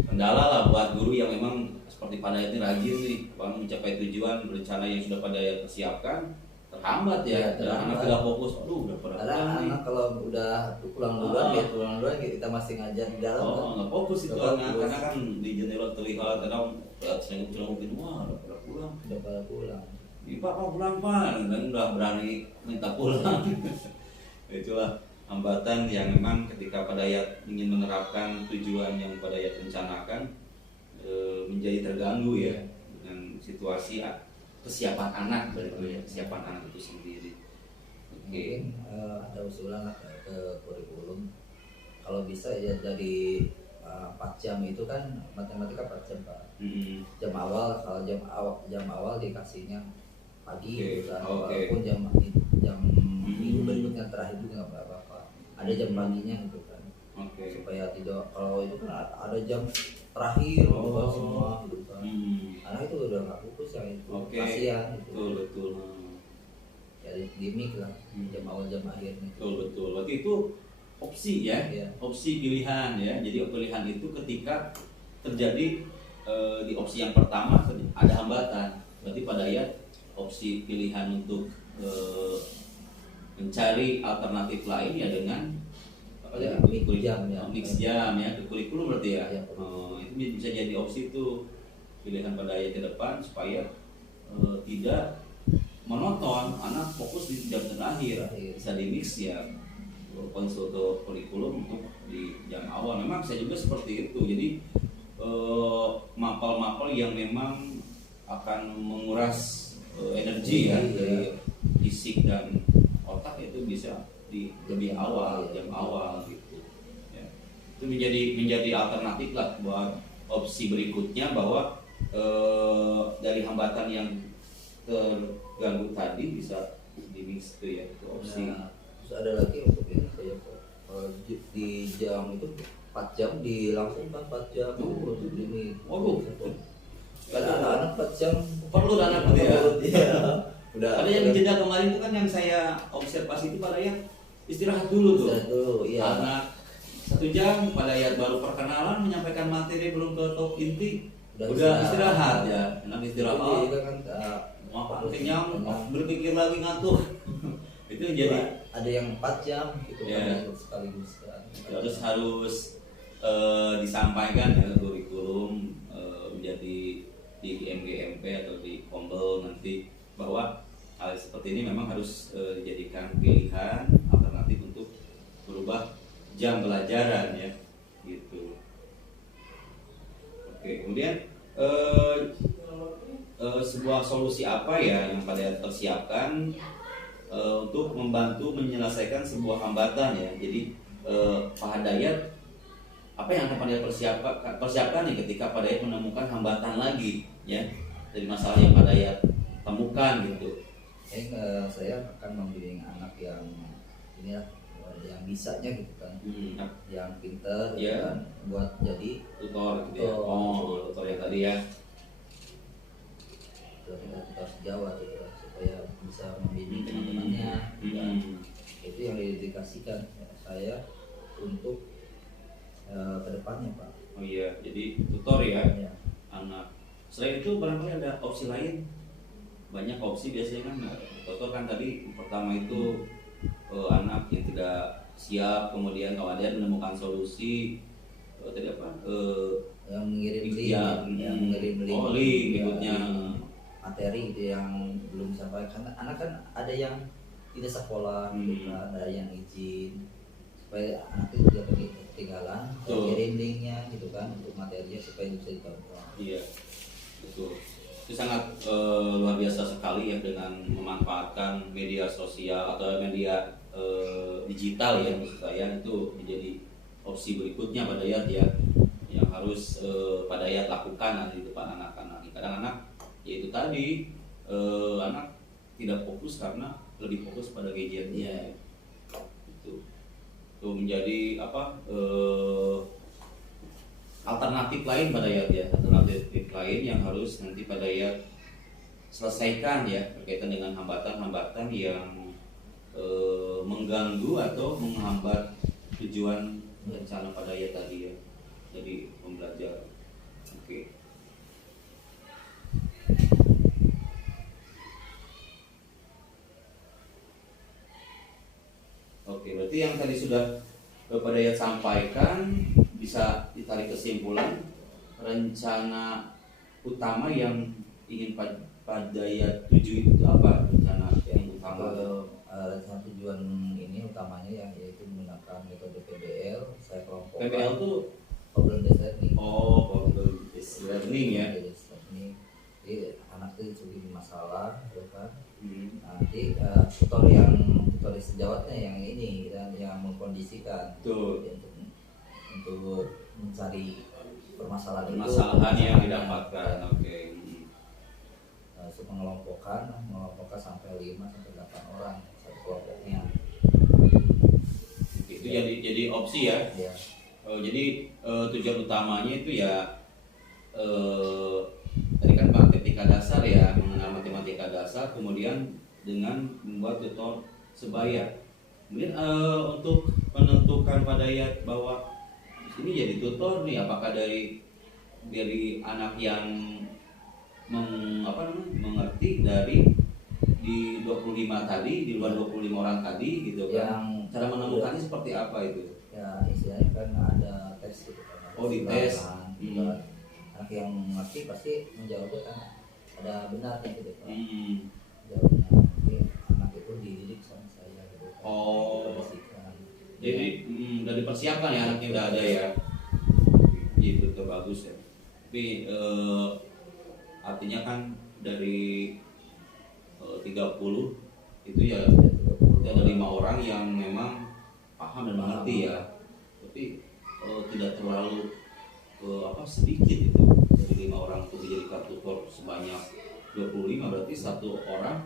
kendala lah buat guru yang memang seperti Pak Dayat ini rajin nih, mencapai tujuan rencana yang sudah Pak Dayat persiapkan terhambat ya, dan anak tidak fokus. Udah karena anak kalau udah pulang duluan kita masih ngajar di dalam kan. Nggak fokus itu anak, karena kan di jendela terlihat kadang celenguk-celenguk wah udah pulang. Ini Pak pulang Pak, dan udah berani minta pulang. Itulah hambatan yang memang ketika Pak Dayat ingin menerapkan tujuan yang Pak Dayat rencanakan menjadi terganggu ya dengan situasi kesiapan anak kesiapan anak itu sendiri. Mungkin ada usulan ke kurikulum kalau bisa ya dari 4 jam itu kan matematika 4 jam Pak. Jam awal, kalau jam awal dikasihnya pagi gitu kan. Walaupun jam minggu berikutnya terakhir juga nggak apa-apa. Ada jam paginya gitu kan. Supaya tidak, kalau itu kan ada jam terakhir gitu semua gitu kan. Anak itu udah nggak fokus yang itu, kasihan gitu. Betul. Jadi gimmick lah, jam awal jam akhir nih. Betul. Berarti itu opsi ya, Iya. opsi pilihan ya. Jadi pilihan itu ketika terjadi di opsi yang pertama ada hambatan, berarti pada ayat opsi pilihan untuk mencari alternatif lain ya dengan apa Ya, tadi? mix jam ya. Mix jam ya, ke kurikulum berarti ya. Ya, Itu bisa jadi opsi itu pilihan pada ayat ke depan supaya tidak monoton, anak fokus di jam terakhir, bisa di mix ya konsulto kurikulum untuk di jam awal. Memang saya juga seperti itu, jadi mapel-mapel yang memang akan menguras energi ya dari fisik dan otak itu bisa di lebih awal, jam awal gitu ya. Itu menjadi alternatif lah buat opsi berikutnya, bahwa dari hambatan yang terganggu tadi bisa di mix itu ya, itu opsi. Nah, terus ada lagi untuk ini kayak di jam itu 4 jam dilangsungkan 4 jam untuk ini. Waduh. Kan anak-anak 4 jam Perlu anak gitu ya. Iya. Udah. Ada yang dijeda kemarin itu kan yang saya observasi itu pada ya istirahat dulu tuh. Istirahat dulu, iya. Anak 1 jam pada ya baru perkenalan, menyampaikan materi belum ke top inti. Udah istirahat ya, enak istirahat. Jadi kan Makan kenyang, berpikir lagi ngantuk. Itu jadi ada yang 4 jam gitu ya, kan sekaligus kan. harus disampaikan ya kurikulum menjadi di MGMP atau di Kombel nanti, bahwa hal seperti ini memang harus dijadikan pilihan alternatif untuk berubah jam pelajaran ya gitu. Oke, kemudian sebuah solusi apa ya yang pada persiapkan untuk membantu menyelesaikan sebuah hambatan ya. Jadi Pak Hadayat, apa yang akan Pak Hadayat persiapkan nih ketika Pak Hadayat menemukan hambatan lagi ya dari masalah yang Pak Hadayat temukan gitu. Saya akan membimbing anak yang ini ya, yang bisanya gitu kan, yang pintar gitu Ya. kan, buat jadi Tutor gitu ya. Oh, tutor yang tadi ya. tutor sejawat gitu kan, supaya bisa membimbing teman-temannya dan itu yang didedikasikan saya untuk kedepannya Pak. Oh iya, jadi tutor ya, Ya. anak. Selain itu barangkali ada opsi lain. Banyak opsi biasanya kan. Tutor kan tadi pertama itu anak yang tidak siap, kemudian kalau ada menemukan solusi tadi apa? Yang mengirim link, yang mengirim link, oh link berikutnya. Materi itu yang belum disampaikan. Anak kan ada yang tidak sekolah gitu kan, ada yang izin, supaya anak itu tidak ketinggalan, kirim linknya gitu kan untuk materinya supaya bisa ditonton. Iya, betul. Itu sangat luar biasa sekali ya dengan memanfaatkan media sosial atau media digital ya, maksud saya itu menjadi opsi berikutnya pada ya yang harus pada lakukan nanti di depan anak-anak. Kadang anak yaitu tadi anak tidak fokus karena lebih fokus pada gadgetnya. Itu menjadi apa alternatif lain pada ya, alternatif lain yang harus nanti pada selesaikan ya berkaitan dengan hambatan-hambatan yang mengganggu atau menghambat tujuan rencana pada tadi ya, jadi pembelajaran. Oke. Oke, berarti yang tadi sudah Bapak Dayat sampaikan bisa ditarik kesimpulan rencana utama yang ingin Pak Dayat tuju itu apa rencana yang utama? Rencana tujuan ini utamanya yang yaitu menggunakan metode PBL. Saya kelompokkan. PBL itu problem based learning. Oh, problem based learning ya. Jadi anak itu diberi masalah, gitu kan. Nanti tutor sejawatnya yang ini dan yang mengkondisikan untuk mencari permasalahan yang didapatkan. Oke. Mengelompokkan sampai 5 sampai 8 orang satu kelompoknya. Itu jadi opsi ya. Ya. Jadi tujuan utamanya itu ya tadi kan matematika dasar ya, mengenal matematika dasar, kemudian dengan membuat tutor sebaya Kemudian untuk menentukan Padayat bahwa ini jadi tutor nih, apakah dari anak yang mengerti dari di 25 tadi, di luar 25 orang tadi gitu kan. Cara menemukannya seperti apa itu? Ya istilahnya kan ada tes gitu kan. Oh, di tes. Anak yang mengerti pasti menjawabnya kan ada benarnya gitu kan. Jawabnya anak itu dididik sama saya gitu kan. Oh. Jadi udah dipersiapkan ya, anaknya udah ada ya. Gitu tuh bagus ya. Tapi artinya kan dari 30 itu ya ada 5 orang yang memang paham dan mengerti ya. Tapi tidak terlalu sedikit itu. Dari 5 orang itu dijadikan tutor sebanyak 25, berarti satu orang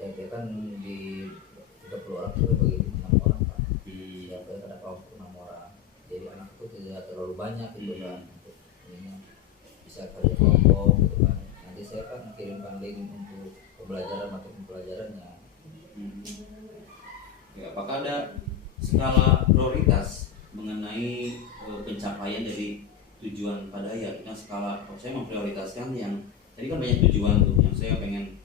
ya dia kan di 30 orang itu bagi 6 orang kan. Ya ada kelompok 6 orang. Jadi anak itu tidak terlalu banyak gitu kan. Ini bisa kerja kelompok gitu kan. Nanti saya kan kirimkan link untuk pembelajaran atau pembelajarannya. Ya, apakah ada skala prioritas mengenai pencapaian dari tujuan Padayat? Nah, skala saya memprioritaskan yang tadi kan banyak tujuan tuh, yang saya pengen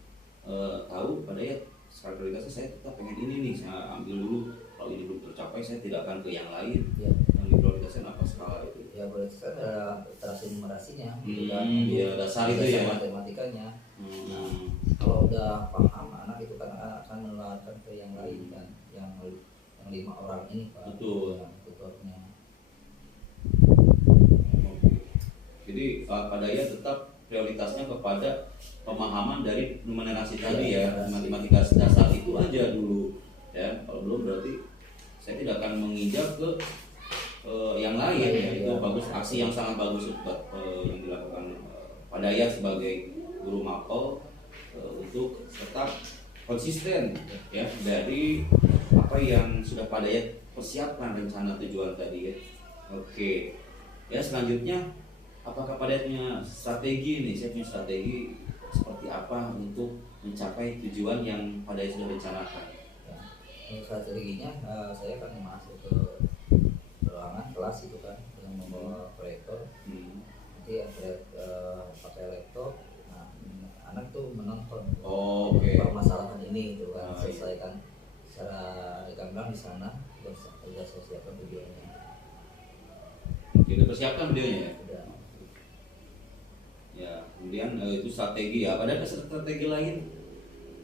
tahu Padayat skala prioritasnya saya tetap pengen ini nih, saya ambil dulu, kalau ini belum tercapai saya tidak akan ke yang lain. Ya. Yang diprioritaskan apa skala itu? Ya prioritaskan adalah literasi numerasinya gitu kan. Ya dasar itu ya. Matematikanya. Nah, kalau udah paham anak itu kan akan menularkan ke yang lain kan, yang 5 orang ini Pak. Betul. Yang tutornya. Jadi Padayat tetap prioritasnya kepada pemahaman dari numerasi tadi ya, matematika dasar itu aja dulu ya. Kalau belum berarti saya tidak akan menginjak ke yang lain ya. Itu bagus, aksi yang sangat bagus yang dilakukan Padayat sebagai guru mapel untuk tetap konsisten ya dari apa yang sudah Padayat persiapkan rencana tujuan tadi ya. Oke ya, selanjutnya apakah Padayat punya strategi nih? Saya punya strategi seperti apa untuk mencapai tujuan yang Padayat sudah rencanakan? Ya, strateginya saya kan masuk ke ruangan kelas itu kan dengan membawa proyektor. Nanti pakai laptop. Nah, anak tuh menonton permasalahan ini itu kan, selesaikan secara gamblang di sana. Sudah saya siapkan videonya. Sudah persiapkan videonya ya? Sudah. Ya, kemudian itu strategi ya. Ada strategi lain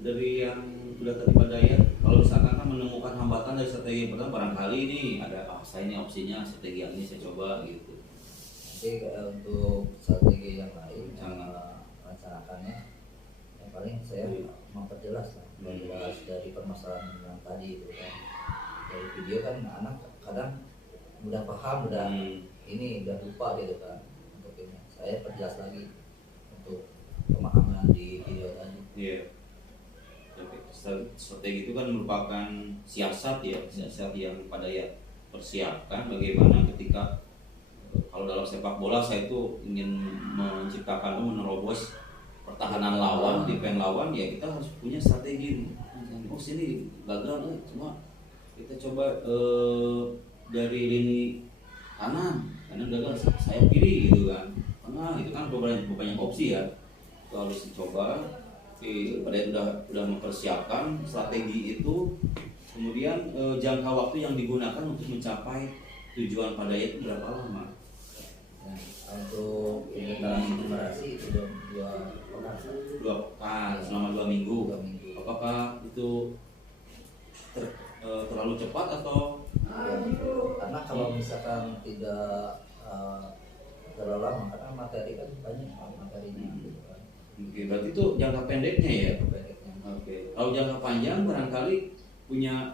dari yang sudah tadi Padayat? Kalau misalkan kan menemukan hambatan dari strategi yang pertama, barangkali ini ada saya ini opsinya strategi yang ini saya coba gitu. Nanti untuk strategi yang lain rencanakannya yang paling saya memperjelas dari permasalahan yang tadi itu kan. Dari video kan anak kadang udah paham, udah ini udah lupa gitu kan. Untuk ini saya perjelas lagi untuk pemahaman di video tadi. Iya. Strategi itu kan merupakan siasat ya, siasat yang Padayat persiapkan bagaimana ketika kalau dalam sepak bola saya itu ingin menciptakan menerobos pertahanan lawan, defense lawan, ya kita harus punya strategi. Oh sini gagal, cuma kita coba dari lini kanan gagal, sayap kiri gitu kan. Nah itu kan banyak opsi ya, itu harus dicoba. Padayat udah mempersiapkan strategi itu. Kemudian jangka waktu yang digunakan untuk mencapai tujuan Padayat itu berapa lama? Nah, untuk implementasi numerasi itu 2 pekan. 2 pekan, selama 2 minggu. Apakah itu terlalu cepat atau? Ya, karena kalau misalkan tidak terlalu lama, karena materi kan banyak materinya gitu kan. Oke, berarti itu jangka pendeknya ya? Oke. Kalau jangka panjang barangkali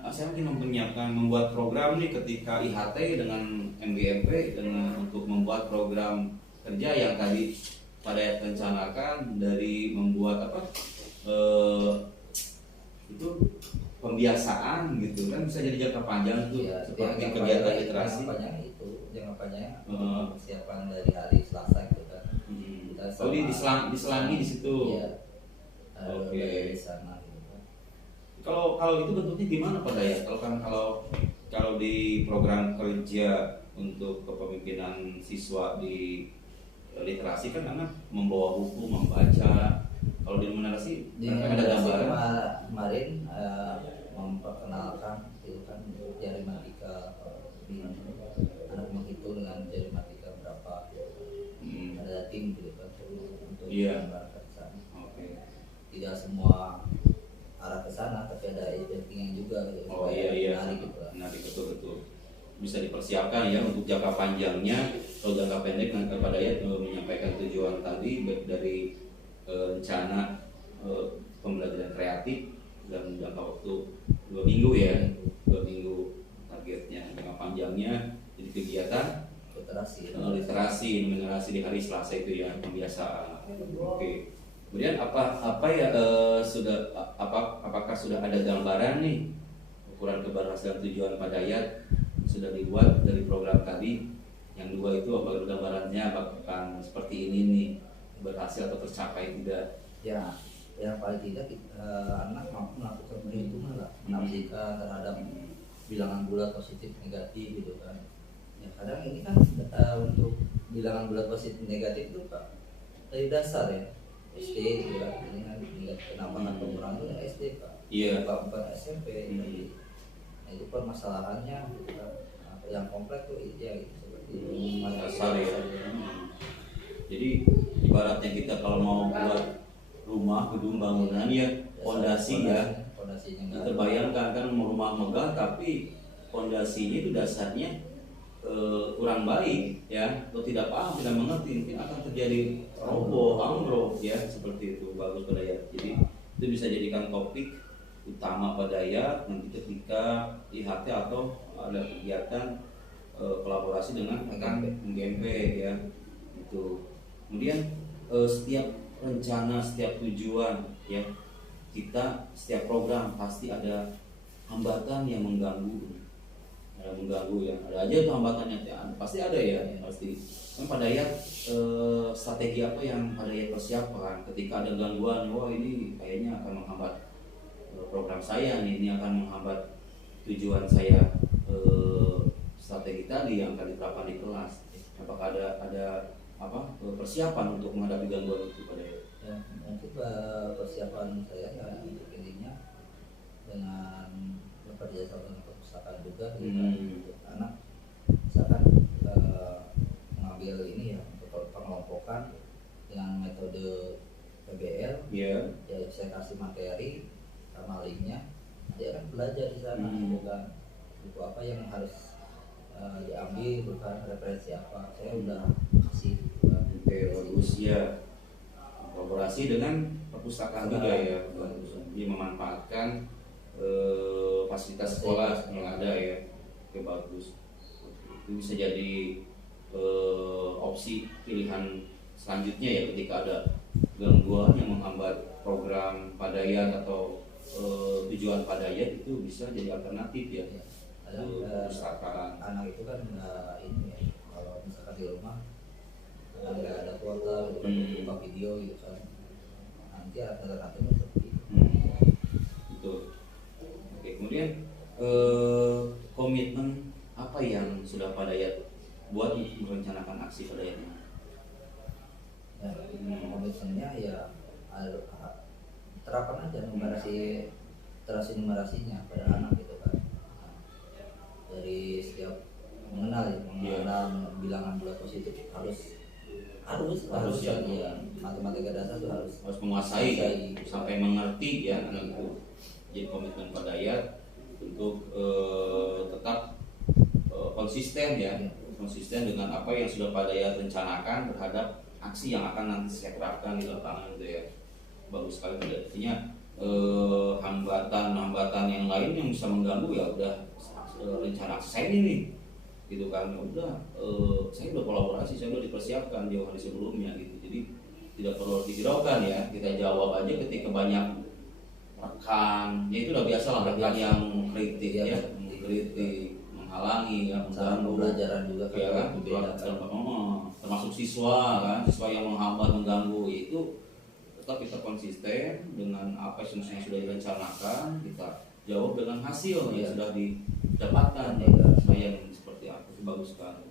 saya mungkin membuat program nih ketika IHT dengan MGMP dengan untuk membuat program kerja yang tadi Padayat rencanakan, dari membuat itu pembiasaan gitu kan, bisa jadi jangka panjang tuh ya, seperti kegiatan literasi. Jangka panjangnya persiapan dari hari Selasa gitu kan. Diselangi di situ. Iya. Oke. Di sana gitu kan. Kalau itu bentuknya gimana Pak Dayat? Kalau di program kerja untuk kepemimpinan siswa di literasi kan anak membawa buku, membaca. Kalau di numerasi Di mereka ada gambaran. kemarin memperkenalkan itu kan jari matika, di anak menghitung dengan jari matika berapa, ada tim gitu kan untuk menggambarkan sana. Tidak semua arah ke sana, tapi ada editing juga gitu. Menarik gitu kan. Menarik, betul. Bisa dipersiapkan ya untuk jangka panjangnya. Kalau jangka pendek nanti Pak Dayat menyampaikan tujuan tadi baik dari rencana pembelajaran kreatif dan jangka waktu 2 minggu ya, 2 minggu targetnya. Jangka panjangnya jadi kegiatan literasi numerasi di hari Selasa itu ya, pembiasaan. Oke. Kemudian apakah sudah ada gambaran nih ukuran keberhasilan tujuan Pak Dayat sudah dibuat dari program tadi? Yang 2 itu apa gambarannya, apakah seperti ini nih berhasil atau tercapai tidak? Ya paling tidak anak mampu melakukan perhitungan lah, menafsirkan terhadap bilangan bulat positif negatif gitu kan. Ya kadang ini kan untuk bilangan bulat positif negatif itu Pak dari dasar ya, SD gitu kan. Ini kan penambahan pengurangan itu SD Pak, bukan SMP. Tapi itu permasalahannya gitu kan. Yang kompleks tuh ya gitu, seperti dasar ya. Jadi ibaratnya kita kalau mau buat rumah, gedung, bangunan ya fondasi ya. Terbayangkan kan rumah megah tapi fondasinya itu dasarnya kurang baik ya, atau tidak paham, tidak mengerti, mungkin akan terjadi roboh, ambruk ya, seperti itu. Bagus Pak Dayat. Jadi itu bisa jadikan topik utama Pak Dayat nanti ketika IHT atau ada kegiatan kolaborasi dengan rekan MGMP ya. Itu. Kemudian setiap rencana, setiap tujuan ya, kita setiap program pasti ada hambatan yang mengganggu. Ya, ada aja tuh hambatannya ya, pasti ada ya, pasti. Kan Pak Dayat strategi apa yang Pak Dayat persiapkan ketika ada gangguan? Wah ini kayaknya akan menghambat program saya nih, ini akan menghambat tujuan saya. Strategi tadi yang akan diterapkan di kelas, apakah ada persiapan untuk menghadapi gangguan itu Pak Dayat? Ya, mungkin persiapan saya ya intinya dengan bekerja sama dengan perpustakaan juga untuk anak misalkan mengambil ini ya untuk pengelompokan dengan metode PBL ya saya kasih materi sama linknya, dia akan belajar di sana bukan buku apa yang harus diambil, bukan referensi apa, saya udah kasih. Bagus ya, kolaborasi dengan perpustakaan juga ya, jadi memanfaatkan fasilitas sekolah yang ada ya. Oke, bagus. Itu bisa jadi opsi pilihan selanjutnya ya ketika ada gangguan yang menghambat program Pak Dayat atau tujuan Pak Dayat, itu bisa jadi alternatif ya. Perpustakaan anak itu kan ini ya, kalau misalkan di rumah nggak ada kuota gitu, buka video gitu kan, nanti alternatifnya seperti itu. Betul. Oke, kemudian komitmen apa yang sudah Pak Dayat buat merencanakan aksi Pak Dayat ini? Ya, komitmennya ya terapkan aja numerasinya pada anak gitu kan. Dari setiap mengenal bilangan bulat positif harus ya, matematika dasar itu harus menguasai sampai mengerti ya anak itu. Jadi komitmen Pak Dayat untuk tetap konsisten ya, konsisten dengan apa yang sudah Pak Dayat rencanakan terhadap aksi yang akan nanti saya terapkan di lapangan itu ya. Bagus sekali. Artinya hambatan yang lain yang bisa mengganggu ya udah rencana saya ini gitu kan, saya udah kolaborasi, saya udah dipersiapkan jauh hari sebelumnya gitu, jadi tidak perlu dihiraukan ya, kita jawab aja ketika banyak rekan, ya itu udah biasa lah rekan yang kritik ya, mengkritik, menghalangi, mengganggu pembelajaran juga ya kan, termasuk siswa kan, siswa yang menghambat, mengganggu, itu tetap kita konsisten dengan apa yang sudah direncanakan, kita jawab dengan hasil yang sudah didapatkan. Saya seperti apa itu bagus sekali,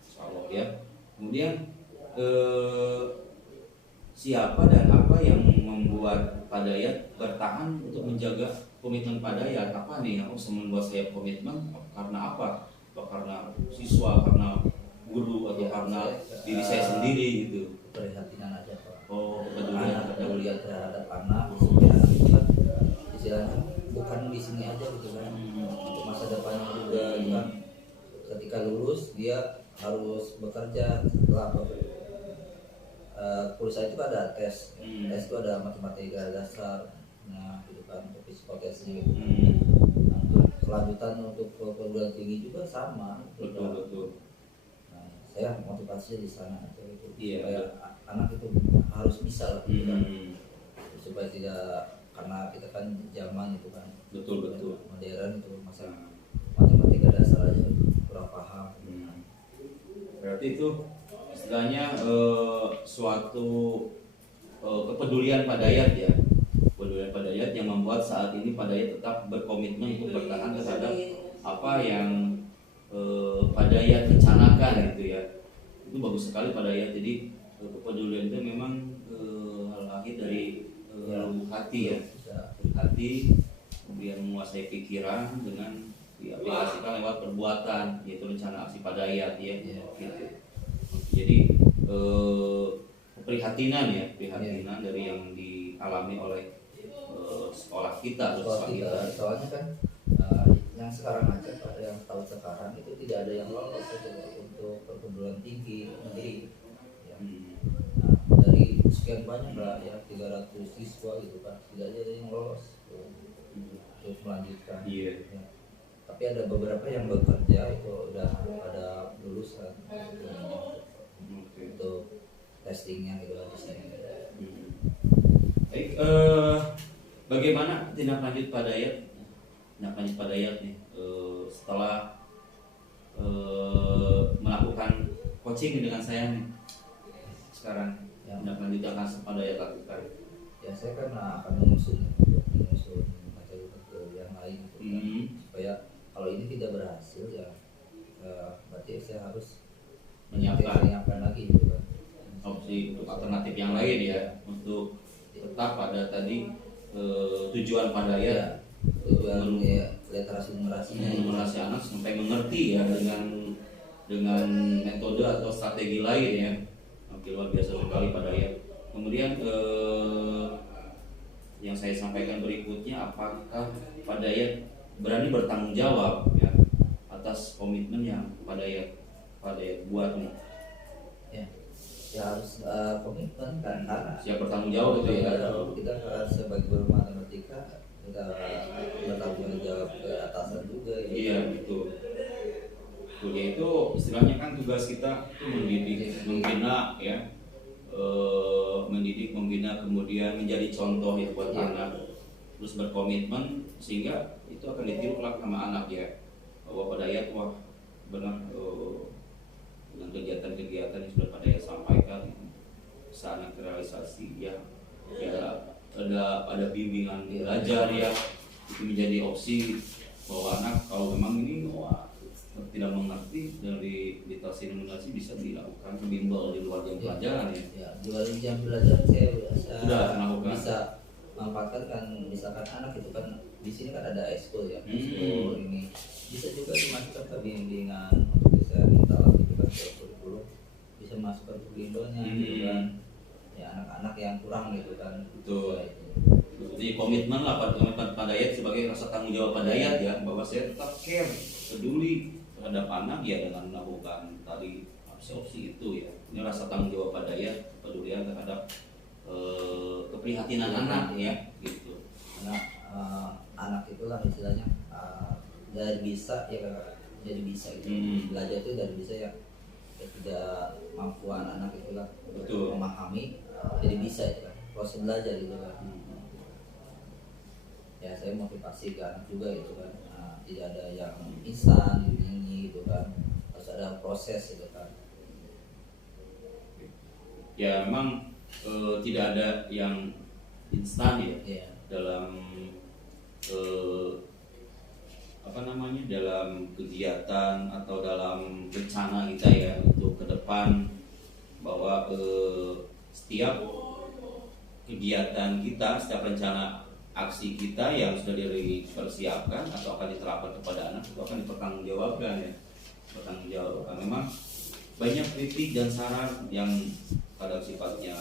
insya Allah ya. Kemudian siapa dan apa yang membuat Pak Dayat bertahan untuk menjaga komitmen Pak Dayat? Apa nih yang membuat saya komitmen? Karena apa? Apa karena siswa, karena guru, atau karena diri saya sendiri gitu? Keprihatinan aja Pak. Oh, kepedulian terhadap anak, supaya anak itu kan istilahnya bukan di sini aja gitu kan, untuk masa depannya juga kan. Ketika lulus dia harus bekerja setelah kuliah itu ada tes, tes itu ada matematika dasar, nah gitu kan, untuk psikotesnya gitu. Nah, untuk kelanjutan untuk perguruan tinggi juga sama. Betul. Nah, saya motivasinya di sana aja gitu. Iya, supaya anak itu harus bisa lah gitu kan. Supaya tidak, karena kita kan zaman itu kan betul modern itu, masa matematika dasar aja kurang paham. Berarti itu istilahnya suatu kepedulian Pak Dayat ya, kepedulian Pak Dayat yang membuat saat ini Pak Dayat tetap berkomitmen untuk bertahan terhadap apa yang Pak Dayat rencanakan gitu ya. Itu bagus sekali Pak Dayat. Jadi kepedulian itu memang lahir dari hati ya, hati, kemudian menguasai pikiran dengan diaplikasikan lewat perbuatan, yaitu rencana aksi Pak Dayat ya. Gitu. Jadi keprihatinan dari yang dialami oleh sekolah kita. Soalnya kan yang sekarang aja, pada yang tahun sekarang itu tidak ada yang lolos untuk perguruan tinggi negeri ya. Nah, dari sekian banyak lah ya, 300 siswa gitu kan, tidak ada yang lolos untuk melanjutkan ya. Tapi ada beberapa yang bekerja itu udah pada lulusan untuk testingnya gitu kan. Baik, bagaimana tindak lanjut Pak Dayat? Tindak lanjut Pak Dayat nih setelah melakukan coaching dengan saya nih sekarang, tindak lanjut yang akan Pak Dayat lakukan? Ya saya kan akan menyusun materi yang lain gitu kan. Supaya kalau ini tidak berhasil ya berarti saya harus menyiapkan lagi gitu kan, opsi untuk alternatif yang lain ya, untuk tetap pada tadi tujuan Pak Dayat, tujuan literasi numerasi anak sampai mengerti ya dengan metode atau strategi lain ya. Oke, luar biasa sekali Pak Dayat. Kemudian yang saya sampaikan berikutnya, apakah Pak Dayat berani bertanggung jawab ya atas komitmen yang Pak Dayat buat nih? Ya harus komitmen kan, karena siap bertanggung jawab itu ya. Kita sebagai guru matematika kita bertanggung jawab ke atasan juga ya. Iya betul. Ya itu istilahnya kan tugas kita itu mendidik, membina ya, membina kemudian menjadi contoh ya buat anak, terus berkomitmen sehingga itu akan ditiru kelak sama anak ya, bahwa Pak Dayat wah benar dengan kegiatan-kegiatan yang sudah Pak Dayat sampaikan bisa anak realisasi ya ada bimbingan belajar ya, itu menjadi opsi bahwa anak kalau memang ini tidak mengerti dari literasi nominasi bisa dilakukan bimbel di luar jam pelajaran ya. Di luar jam pelajaran saya sudah melakukan. Bisa manfaatkan kan, misalkan anak itu kan di sini kan ada ekskul ya, ekskul ini bisa juga dimasukkan ke bimbingan, bisa minta lagi juga ke kurikulum, bisa masukkan ke bimbelnya gitu kan ya, anak-anak yang kurang gitu kan. Betul. Jadi komitmen lah, komitmen Pak Dayat sebagai rasa tanggung jawab Pak Dayat ya, bahwa saya tetap care, peduli terhadap anak ya dengan melakukan tadi opsi itu ya. Ini rasa tanggung jawab Pak Dayat, kepedulian terhadap keprihatinan anak ya gitu. Karena anak itulah istilahnya dari bisa ya jadi bisa gitu. Belajar itu dari bisa ya, tidak mampuan anak itulah memahami jadi bisa itu kan, proses belajar gitu kan. Ya saya motivasi ke anak juga gitu kan, tidak ada yang instan ini gitu kan, harus ada proses gitu kan. Ya memang tidak ada yang instan ya Iya. dalam dalam kegiatan atau dalam rencana kita ya untuk ke depan, bahwa setiap kegiatan kita, setiap rencana aksi kita yang sudah dipersiapkan atau akan diterapkan kepada anak itu akan dipertanggungjawabkan ya, bertanggungjawabkan. Memang banyak kritik dan saran yang kadang sifatnya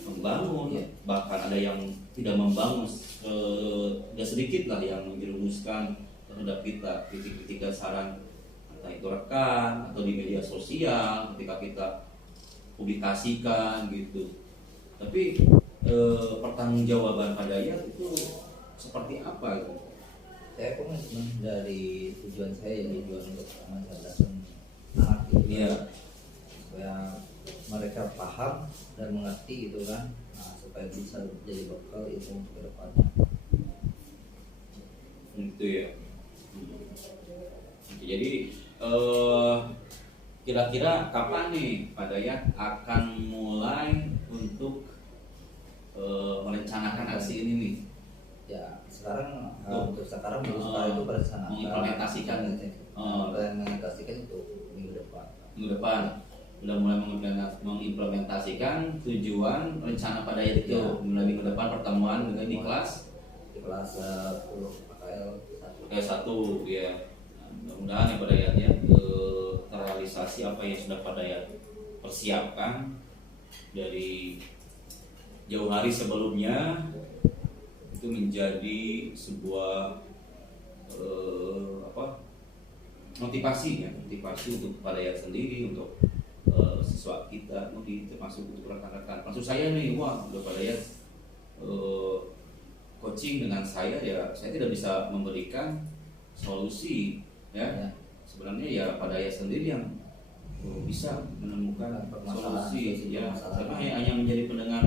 membangun, bahkan ada yang tidak membangun, tidak sedikit lah yang menjerumuskan terhadap kita, kritik-kritik dan saran, entah itu rekan atau di media sosial ketika kita publikasikan gitu. Tapi pertanggungjawaban Pak Dayat itu seperti apa gitu? Saya komitmen dari tujuan saya, tujuan untuk mencerdaskan anak gitu Iya. supaya mereka paham dan mengerti gitu kan, nah, supaya bisa jadi bekal itu untuk kedepannya. Itu ya. Jadi kira-kira kapan nih Pak Dayat akan mulai untuk merencanakan aksi ini nih? Ya sekarang untuk sekarang itu berencana mengimplementasikan itu minggu depan. Minggu depan udah mulai mengimplementasikan tujuan rencana Pak Dayat itu. Mulai minggu depan pertemuan dengan di kelas 10 PKL 1 ya. Mudah-mudahan ya Pak Dayat ya terrealisasi apa yang sudah Pak Dayat persiapkan dari jauh hari sebelumnya, itu menjadi sebuah motivasi untuk Pak Dayat sendiri, untuk siswa kita, termasuk untuk rekan-rekan. Maksud saya nih, udah Pak Dayat coaching dengan saya ya, saya tidak bisa memberikan solusi ya. Sebenarnya ya Pak Dayat sendiri yang bisa menemukan solusi ya. Karena hanya menjadi pendengar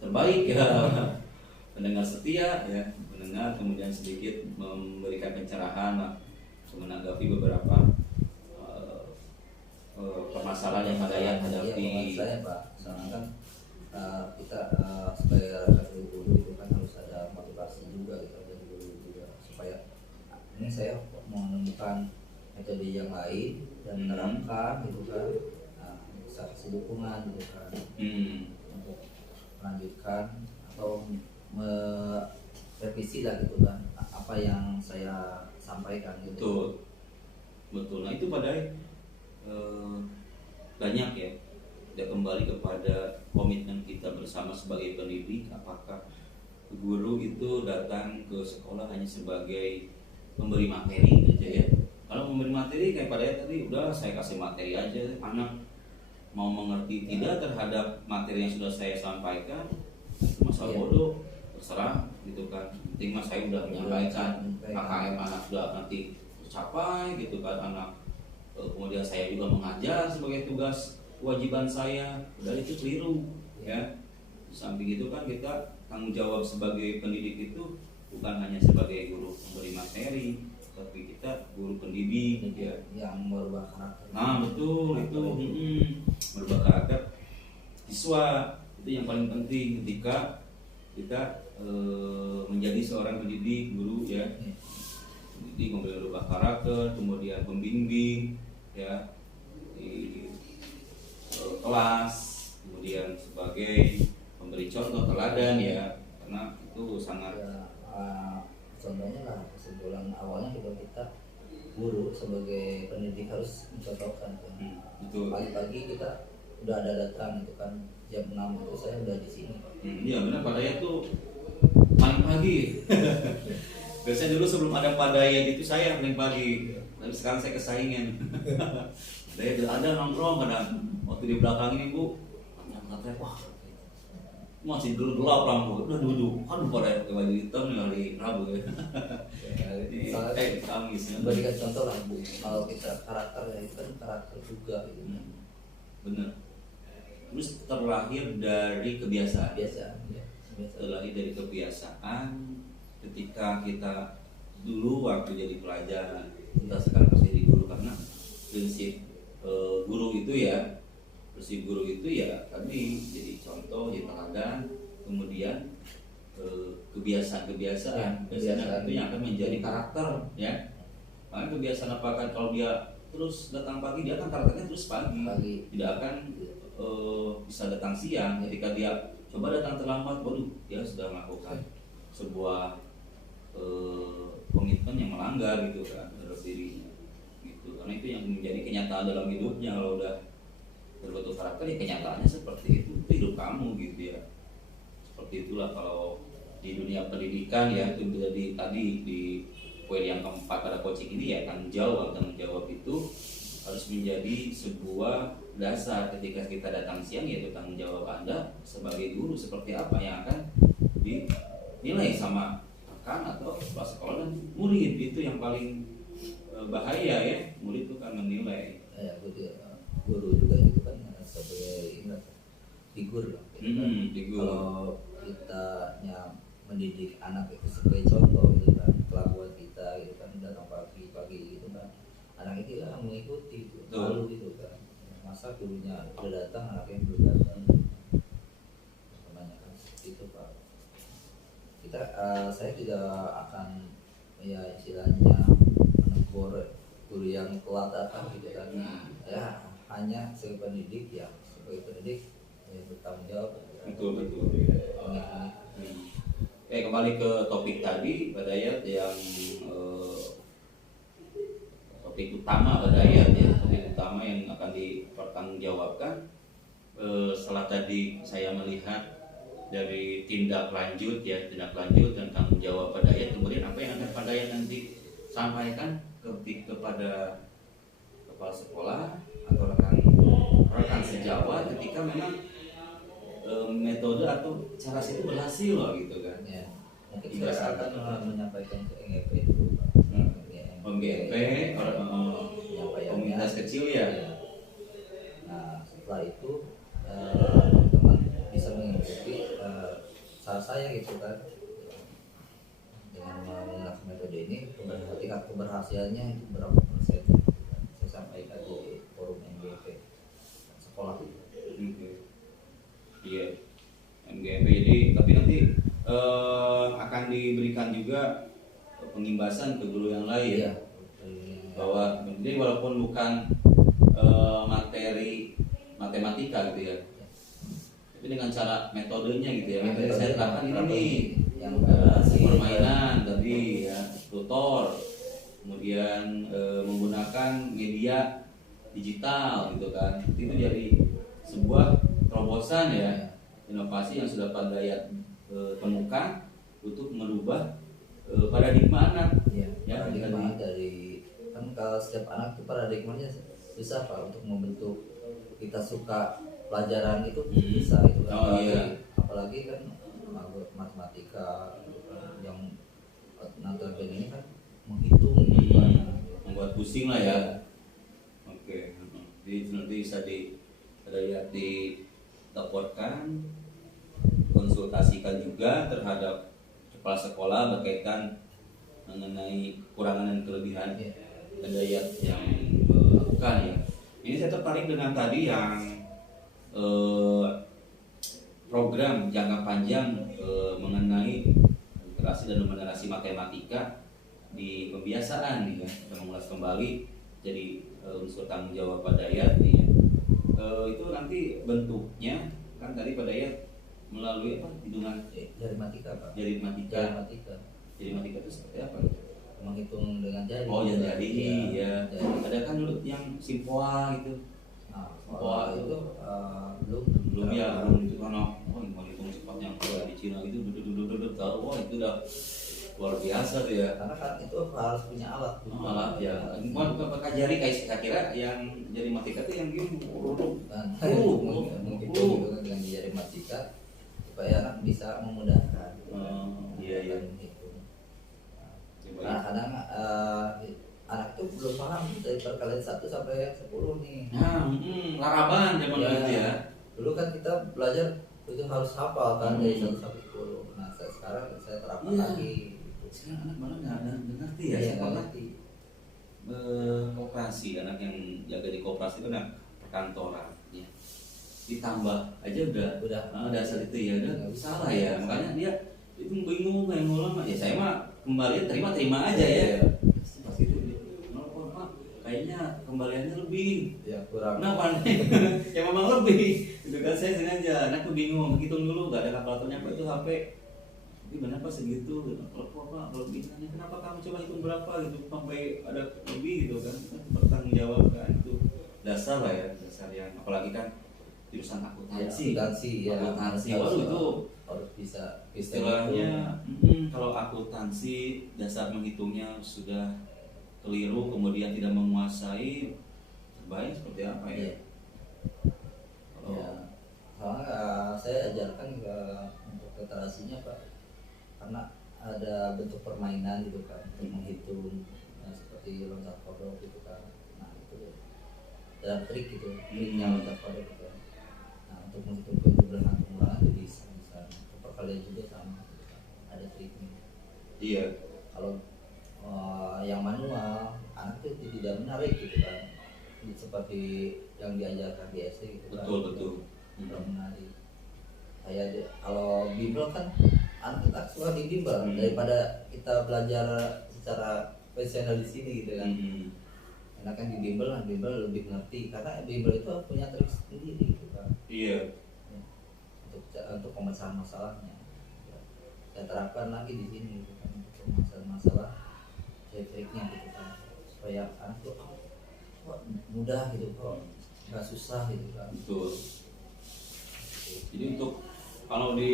terbaik ya, pendengar setia ya, mendengar kemudian sedikit memberikan pencerahan menanggapi beberapa permasalahan yang Pak Dayat hadapi. Saya Pak, soalnya kan kita sebagai rakyat guru itu kan harus ada motivasi juga gitu dari guru juga, supaya ini saya menemukan metode yang lain dan menerapkan gitu kan, bisa kasih dukungan gitu kan untuk melanjutkan atau merevisi lah gitu kan apa yang saya sampaikan gitu. Betul. Nah itu Pak Dayat banyak ya, kita kembali kepada komitmen kita bersama sebagai pendidik. Apakah guru itu datang ke sekolah hanya sebagai memberi materi aja ya? Kalau memberi materi kayak Pak Dayat tadi, udah saya kasih materi aja, anak mau mengerti tidak terhadap materi yang sudah saya sampaikan, masalah bodoh terserah gitu kan. Penting mas saya udah menyampaikan, KKM anak sudah nanti tercapai gitu kan anak. Kemudian saya juga mengajar sebagai tugas kewajiban saya, udah itu keliru ya. Samping itu kan kita tanggung jawab sebagai pendidik itu bukan hanya sebagai guru memberi materi, tapi kita guru pendidik ya, yang merubah karakter. Nah betul itu merubah karakter siswa, itu yang paling penting ketika kita menjadi seorang pendidik, guru ya. Jadi merubah karakter, kemudian pembimbing ya di kelas, kemudian sebagai pemberi contoh teladan ya, karena itu sangat ya, contohnya lah kesimpulan awalnya kita guru sebagai pendidik harus mencontohkan kan. Pagi-pagi kita udah ada datang itu kan jam 6 itu saya udah di sini. Iya benar, Pak Dayat tuh paling pagi. Biasanya dulu sebelum ada Pak Dayat itu saya paling pagi, tapi sekarang saya kesaingan. Dayat ada nongkrong kadang, waktu di belakang ini Bu, katanya wah masih gelap lampu, udah duduk, kan pada pakai baju hitam nih hari Rabu ya. Kamis. Berikan contoh lah Bu, kalau kita karakter ya itu kan karakter juga gitu. Bener. Terus terlahir dari kebiasaan. Terlahir dari kebiasaan ketika kita dulu waktu jadi pelajar, kita sekarang pas jadi guru, karena prinsip guru itu ya, Terus si guru itu ya tadi jadi contoh, jadi teladan, kemudian kebiasaan itu yang akan menjadi karakter ya. Makanya kebiasaan apakah kalau dia terus datang pagi, dia akan karakternya terus pagi. Tidak akan bisa datang siang. Ketika dia coba datang terlambat, waduh dia sudah melakukan sebuah komitmen yang melanggar gitu kan terhadap dirinya gitu. Karena itu yang menjadi kenyataan dalam hidupnya. Kalau udah berbentuk karakter ya kenyataannya seperti itu hidup kamu gitu ya. Seperti itulah kalau di dunia pendidikan ya. Itu jadi tadi di poin yang keempat pada coaching ini ya, tanggung jawab itu harus menjadi sebuah dasar. Ketika kita datang siang, yaitu tanggung jawab Anda sebagai guru seperti apa yang akan dinilai sama rekan atau kepala sekolah dan murid. Itu yang paling bahaya ya, murid itu kan menilai ya. Guru juga itu kan sebagai figur lah gitu kan. Kalau kita mendidik anak itu sebagai contoh gitu kan, kelakuan kita gitu kan, datang pagi gitu kan, anak itu ya mengikuti gitu, lalu gitu kan. Masa gurunya udah datang, anaknya belum datang, kebanyakan itu Pak. Saya tidak akan ya istilahnya menegur guru yang telat datang gitu kan. Ya hanya sebagai pendidik ya, bertanggung jawab. Betul. Kembali ke topik tadi Badayat yang topik utama Badayat ya, topik utama yang akan dipertanggungjawabkan. Setelah tadi saya melihat dari tindak lanjut dan tanggung jawab Badayat, kemudian apa yang akan Badayat nanti sampaikan kepada kepala sekolah atau rekan sejawat ketika memang metode atau cara itu berhasil loh gitu kan ya. Mungkin saya akan menyampaikan ke NGP dulu Pak. NGP komunitas kecil ya. Nah setelah itu teman bisa mengikuti cara saya gitu kan, dengan menggunakan metode ini. Tingkat keberhasilannya itu berapa persen saya sampaikan di forum NGP sekolah. Iya, MGP. Jadi tapi nanti akan diberikan juga pengimbasan ke guru yang lain ya. Bahwa jadi walaupun bukan materi matematika gitu ya, tapi dengan cara metodenya gitu ya. Metode saya terapkan ini nih, yang permainan tadi ya, tutor, kemudian menggunakan media digital gitu kan. Itu jadi sebuah terobosan ya, inovasi yang sudah Pak Dayat temukan untuk merubah paradigma anak. Ya, paradigma dari kan kalau setiap anak itu paradigmanya susah Pak untuk membentuk kita suka pelajaran itu bisa itu kan. Apalagi kan matematika yang notabene ini kan menghitung membuat pusing lah ya. Oke. Jadi nanti bisa dilaporkan, konsultasikan juga terhadap kepala sekolah berkaitan mengenai kekurangan dan kelebihan Badayat yang dilakukan ya. Ini saya tertarik dengan tadi yang program jangka panjang mengenai literasi dan numerasi matematika di pembiasaan nih ya. Kita mengulas kembali jadi unsur tanggung jawab Badayat nih ya. Itu nanti bentuknya kan tadi Badayat melalui apa? Hitungan matematika Pak. Matematika itu seperti apa? Menghitung dengan jari. Oh ya jadi ya. Ada kan dulu yang simpoa gitu. Simpoa itu belum itu kan mau hitung cepat yang di Cina itu tahu itu udah luar biasa tuh ya. Karena kan itu harus punya alat. Alat ya. Bukan pakai jari kayak saya kira yang jari matematika itu yang gini. Menghitung dengan jari matematika supaya anak bisa memudahkan. Iya. Kadang anak itu belum paham dari perkalian 1 sampai 10 nih. Laraban zaman dulu ya. Dulu kan kita belajar itu harus hafal kan dari 1 sampai 10. Nah, sekarang saya terapkan lagi. Sekarang anak malah nggak ngerti ya. Nggak ngerti. Koperasi, anak yang jaga di koperasi itu anak perkantoran ya. ditambah aja udah dasar itu ya udah salah ya, makanya dia itu bingung kayak ngulang ya. Saya mah kembalian terima aja ya. Pas itu nelfon, Pak kayaknya kembaliannya lebih ya kurang. Kenapa nih? Ya memang lebih itu kan. Saya sengaja, anakku bingung, hitung dulu gak ada kalkulatornya apa itu HP. Ini kenapa segitu? Telepon Pak, kelebihannya kenapa kamu coba hitung berapa gitu sampai ada lebih gitu kan? Bertanggung jawab kan, itu dasar lah ya, dasar yang apalagi kan jurusan akuntansi. Ya, akuntansi, waduh itu harus bisa istilahnya kalau akuntansi dasar menghitungnya sudah keliru, kemudian tidak menguasai, terbaik seperti apa ya? Iya. Ya, soalnya saya ajarkan untuk literasinya Pak, karena ada bentuk permainan gitu kan, untuk menghitung seperti loncat kodok gitu kan. Nah itu dalam trik gitu, triknya loncat kodok gitu. Nah untuk menghitung penjumlahan pengulangan itu bisa perkalian juga sama gitu kan. Ada triknya. Iya. Kalau yang manual anak itu tidak menarik gitu kan, seperti yang diajarkan di SD gitu kan. Betul. Tidak menarik. Kayak kalau bimbel kan anak kita suka di bimbel daripada kita belajar secara profesional di sini gitu kan. Enak kan di bimbel lebih ngerti karena bimbel itu punya trik sendiri gitu kan. Iya. Untuk pemecahan masalahnya. Saya terapkan lagi di sini gitu kan, untuk masalah trik-triknya gitu kan, supaya anak tuh kok mudah gitu, kok nggak susah gitu kan. Betul. Jadi untuk kalau di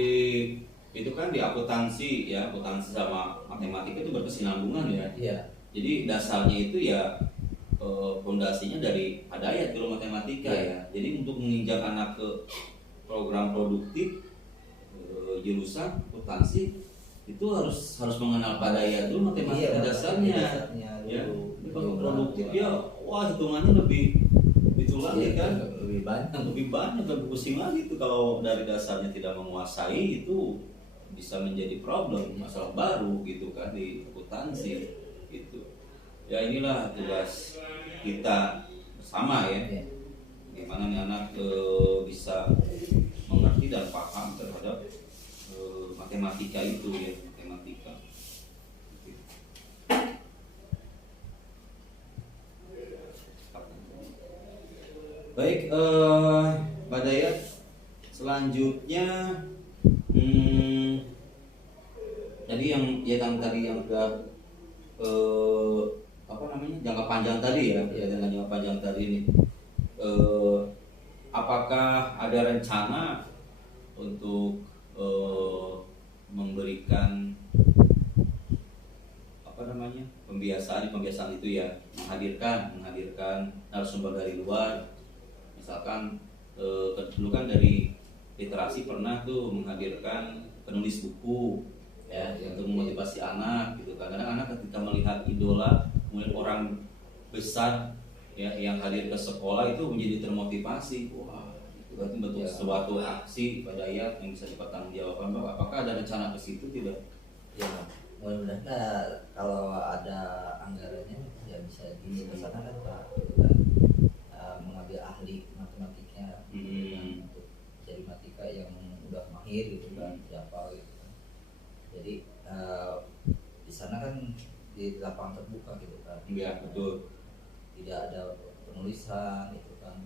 itu kan di akuntansi ya, akuntansi sama matematika itu berkesinambungan ya. Iya. Jadi dasarnya itu ya fondasinya dari Hidayat ilmu matematika ya. Jadi untuk menginjak anak ke program produktif jurusan akuntansi itu harus mengenal Hidayat dulu matematika dasarnya. Ya. Kalau produktif ya wah hitungannya lebih itu lagi kan, lebih banyak lebih pusing lagi itu. Kalau dari dasarnya tidak menguasai itu bisa menjadi problem, masalah baru gitu kan di akuntansi gitu. Ya inilah tugas kita bersama ya. Bagaimana nih anak bisa mengerti dan paham terhadap matematika itu ya, matematika. Baik, Pak Dayat, selanjutnya tadi yang tadi yang udah jangka panjang tadi ya, dengan jangka panjang tadi ini, apakah ada rencana untuk memberikan pembiasaan itu ya, menghadirkan narasumber dari luar, misalkan dulu kan dari literasi pernah tuh menghadirkan penulis buku ya, untuk memotivasi anak gitu. Kadang-kadang anak ketika melihat idola, melihat orang besar ya yang hadir ke sekolah itu menjadi termotivasi. Wah, itu berarti bentuk suatu aksi Hidayat yang bisa dipertanggungjawabkan. Apakah ada rencana ke situ tidak? Ya, mudah-mudahan kalau ada anggarannya ya bisa dilaksanakan Pak, gitu kan. Mengambil ahli matematiknya untuk jadi matematika yang udah mahir gitu kan, siapa gitu kan. Jadi di sana kan di lapangan terbuka gitu kan. Iya, betul. Tidak ada penulisan gitu kan.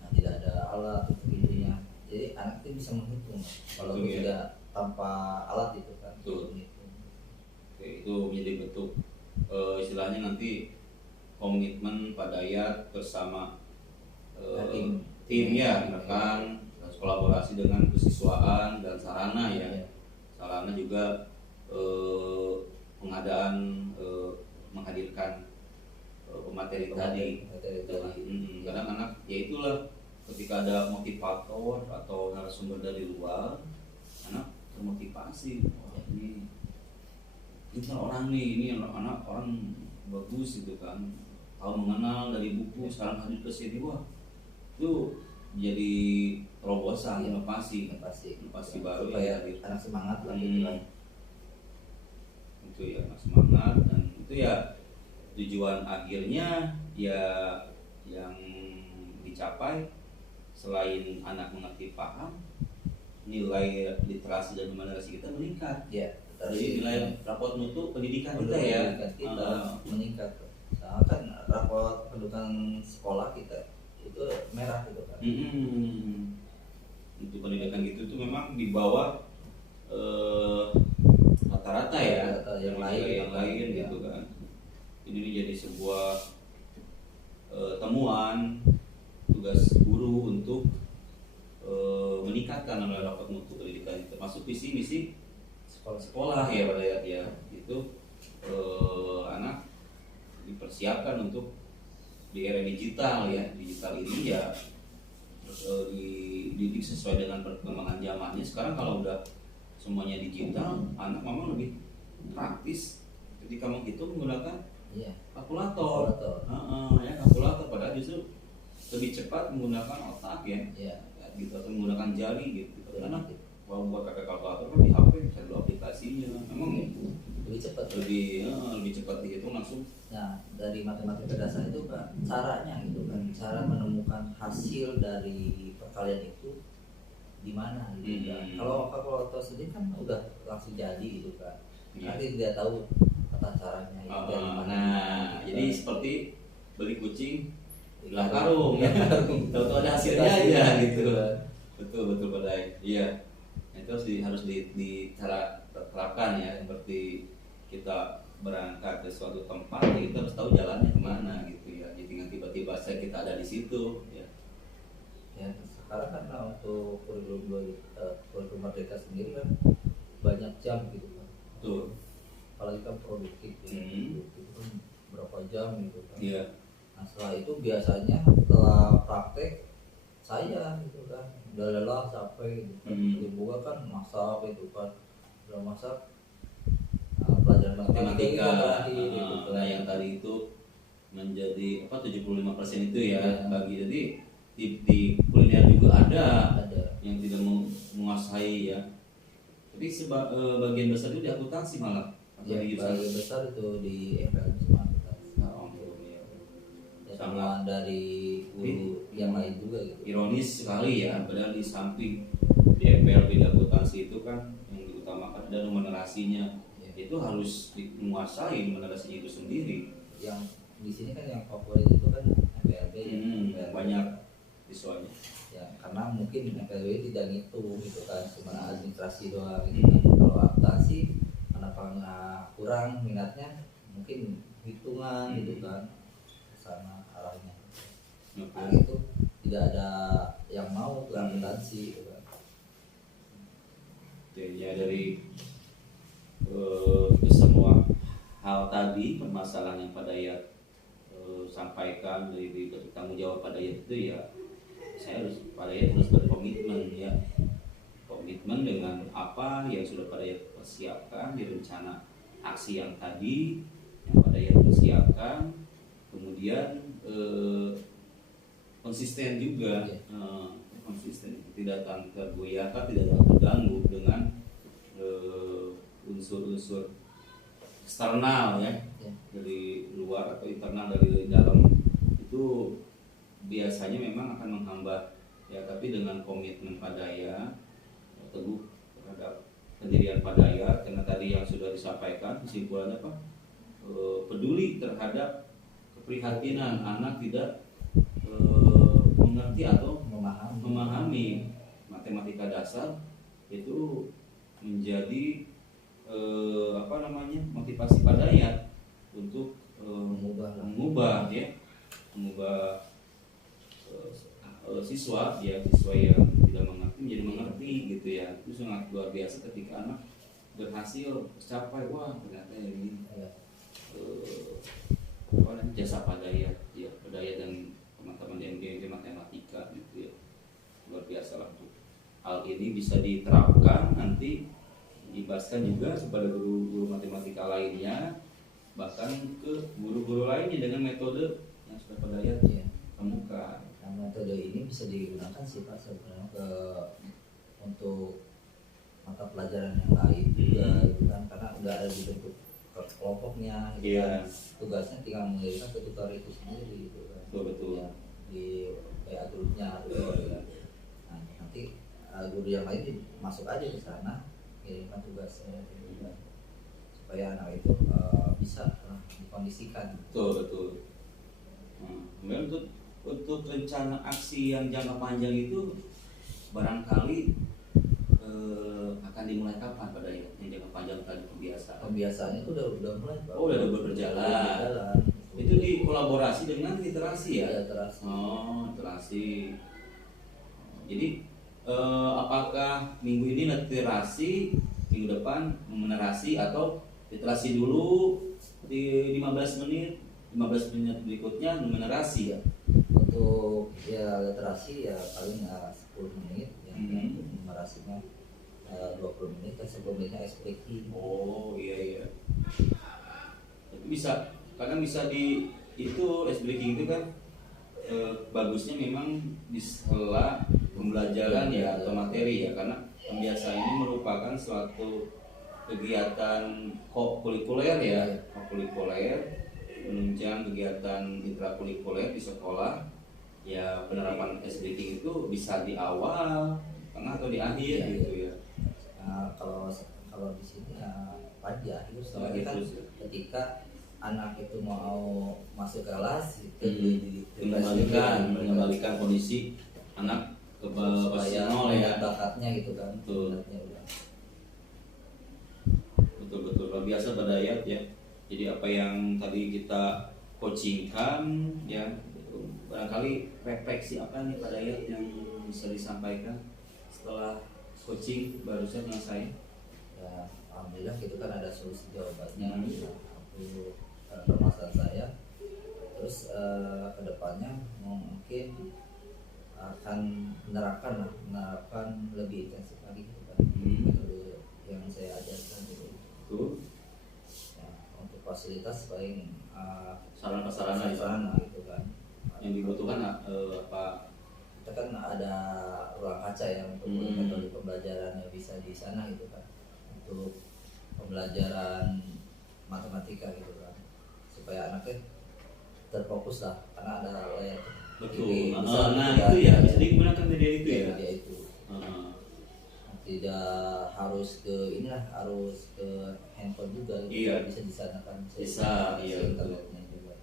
Nah, tidak ada alat untuk ininya. Jadi anak itu bisa menghitung kalau tidak tanpa alat itu kan. Betul. Oke, itu menjadi bentuk istilahnya nanti komitmen Pak Dayat bersama tim ya, rekan, kolaborasi dengan kesiswaan dan sarana ya. Sarana juga pengadaan menghadirkan pemateri tadi. Kadang anak ya itulah, ketika ada motivator atau narasumber dari luar, anak termotivasi. Wah, ini orang nih, ini anak orang bagus gitu kan, tahu mengenal dari buku, sekarang hadir ke sini, wah itu jadi terobosan, inovasi baru supaya anak semangat lah gitu kan. Itu ya, semangat, dan itu ya tujuan akhirnya ya yang dicapai selain anak mengerti paham, nilai literasi dan numerasi kita meningkat. Ya, Jadi nilai raport mutu pendidikan kita ya meningkat. Soalnya kan raport pendudukan sekolah kita itu merah gitu kan. Untuk pendidikan gitu tuh memang di bawah rata-rata ya, yang lain gitu kan. Ini jadi sebuah temuan tugas guru untuk meningkatkan nilai raport mutu pendidikan, termasuk visi misi sekolah ya pada ya itu anak dipersiapkan untuk di era digital ya. Digital ini ya dididik sesuai dengan perkembangan zamannya. Sekarang kalau udah semuanya digital, anak memang lebih praktis ketika menghitung menggunakan kalkulator. Ya kalkulator, padahal justru lebih cepat menggunakan otak ya, gitu, atau menggunakan jari gitu. Karena kalau buat pakai kalkulator kan di HP bisa ada aplikasinya, memang lebih cepat, lebih cepat dihitung langsung. Nah, dari matematika dasar itu kan caranya gitu kan, cara menemukan hasil dari perkalian itu di mana gitu kan. Kalau kalkulator sendiri kan udah langsung jadi gitu kan. Nanti dia tahu tata caranya itu dari mana. Gitu. Jadi seperti beli kucing hilang karung ya. Tahu ada hasilnya aja gitu. Betul pada iya. Itu harus di cara terapkan ya, seperti kita berangkat ke suatu tempat ya kita harus tahu jalannya kemana gitu ya. Jadi nggak tiba-tiba saya kita ada di situ ya. Ya sekarang kan untuk kurikulum Merdeka sendiri kan banyak jam gitu kan. Betul. Apalagi kan produktif ya. Itu kan berapa jam gitu kan. Iya. Nah setelah itu biasanya setelah praktek saya gitu kan udah lelah capek gitu kan. Dibuka kan masak gitu kan. Udah masak pelajaran matematika gitu. Nah yang tadi itu menjadi 75% itu ya bagi, jadi di kuliner juga ada yang tidak menguasai ya, tapi bagian besar itu di akuntansi malah bagian besar itu di FL semua sama dari guru yang lain juga gitu. Ironis sekali ya, padahal di samping di FPLB di akuntansi itu kan yang diutamakan ada numerasinya, itu harus menguasai numerasinya itu sendiri. Yang di sini kan yang favorit itu kan FPLB banyak siswanya ya, karena mungkin FPLB tidak ngitung gitu kan, cuma administrasi doang gitu kan. Kalau akuntansi karena kurang minatnya mungkin hitungan gitu kan, sama arahnya. Nah itu tidak ada yang mau ke akuntansi gitu kan. Ya dari semua hal tadi, permasalahan yang Pak Dayat sampaikan dari tanggung jawab Pak Dayat itu ya, Pak Dayat harus berkomitmen ya, komitmen dengan apa yang sudah Pak Dayat persiapkan di rencana aksi yang tadi yang Pak Dayat persiapkan, kemudian konsisten juga, konsisten, tidak akan tergoyahkan, tidak akan terganggu dengan unsur-unsur eksternal ya, dari luar atau internal dari dalam, itu biasanya memang akan menghambat ya. Tapi dengan komitmen Pak Dayat, teguh terhadap pendirian Pak Dayat, karena tadi yang sudah disampaikan kesimpulannya Pak, peduli terhadap keprihatinan anak tidak mengerti atau memahami matematika dasar, itu menjadi motivasi Pak Dayat untuk mengubah siswa yang tidak mengerti menjadi mengerti gitu ya. Itu sangat luar biasa ketika anak berhasil tercapai, wah ternyata ini jasa Pak Dayat ya, Pak Dayat dan teman-teman MGMG matematika gitu ya, luar biasa lah. Hal ini bisa diterapkan nanti, dibahaskan juga kepada guru-guru matematika lainnya, bahkan ke guru-guru lainnya dengan metode yang sudah Pak Dayat temukan. Nah, metode ini bisa digunakan sih Pak sebenarnya untuk mata pelajaran yang lain juga gitu kan, karena udah ada dibentuk kelompoknya gitu kan. Tugasnya tinggal mengirimkan ke tutor itu sendiri gitu kan. Betul. Ya, di kayak grupnya gitu ya. Nah, nanti guru yang lain masuk aja ke sana kirimkan tugasnya gitu kan. Supaya anak itu bisa dikondisikan. Betul. Kemudian untuk rencana aksi yang jangka panjang itu barangkali akan dimulai kapan pada yang jangka panjang tadi Pembiasaannya itu udah mulai Pak. Udah berjalan. Itu dikolaborasi dengan literasi ya? Literasi. Literasi. Jadi apakah minggu ini literasi, minggu depan menerasi, atau literasi dulu di 15 menit berikutnya menerasi ya? Untuk ya literasi ya paling 10 menit ya, untuk menerasinya 20 menit dan 10 menitnya speaking. Oh iya. Tapi kadang bisa di itu ice breaking itu kan bagusnya memang di sela pembelajaran ya atau materi ya, karena pembiasa ini merupakan suatu kegiatan kokurikuler ya, menunjang kegiatan intrakurikuler di sekolah ya. Penerapan ice breaking itu bisa di awal, tengah atau di akhir gitu ya. Kalau di sini ya pagi akhir soalnya kan ketika anak itu mau masuk kelas mengembalikan kondisi anak ke supaya nol ya, bakatnya gitu kan. Betul luar biasa Badayat ya. Jadi apa yang tadi kita coachingkan ya, barangkali refleksi apa nih Badayat yang bisa disampaikan setelah coaching barusan dengan saya? Ya alhamdulillah gitu kan ada solusi jawabannya untuk permasalahan saya. Terus kedepannya mungkin akan menerapkan lebih intensif lagi gitu kan, metode yang saya ajarkan gitu. Ya, untuk fasilitas paling sarana gitu kan. Yang dibutuhkan apa? Kita kan ada ruang kaca yang untuk metode pembelajaran yang bisa di sana gitu kan, untuk pembelajaran matematika gitu kan, supaya anaknya terfokus lah karena ada layar. Betul. Itu ya bisa digunakan media itu ya. Media itu. Tidak harus ke handphone juga gitu. Iya. Bisa di sana kan. Bisa iya. Internetnya juga.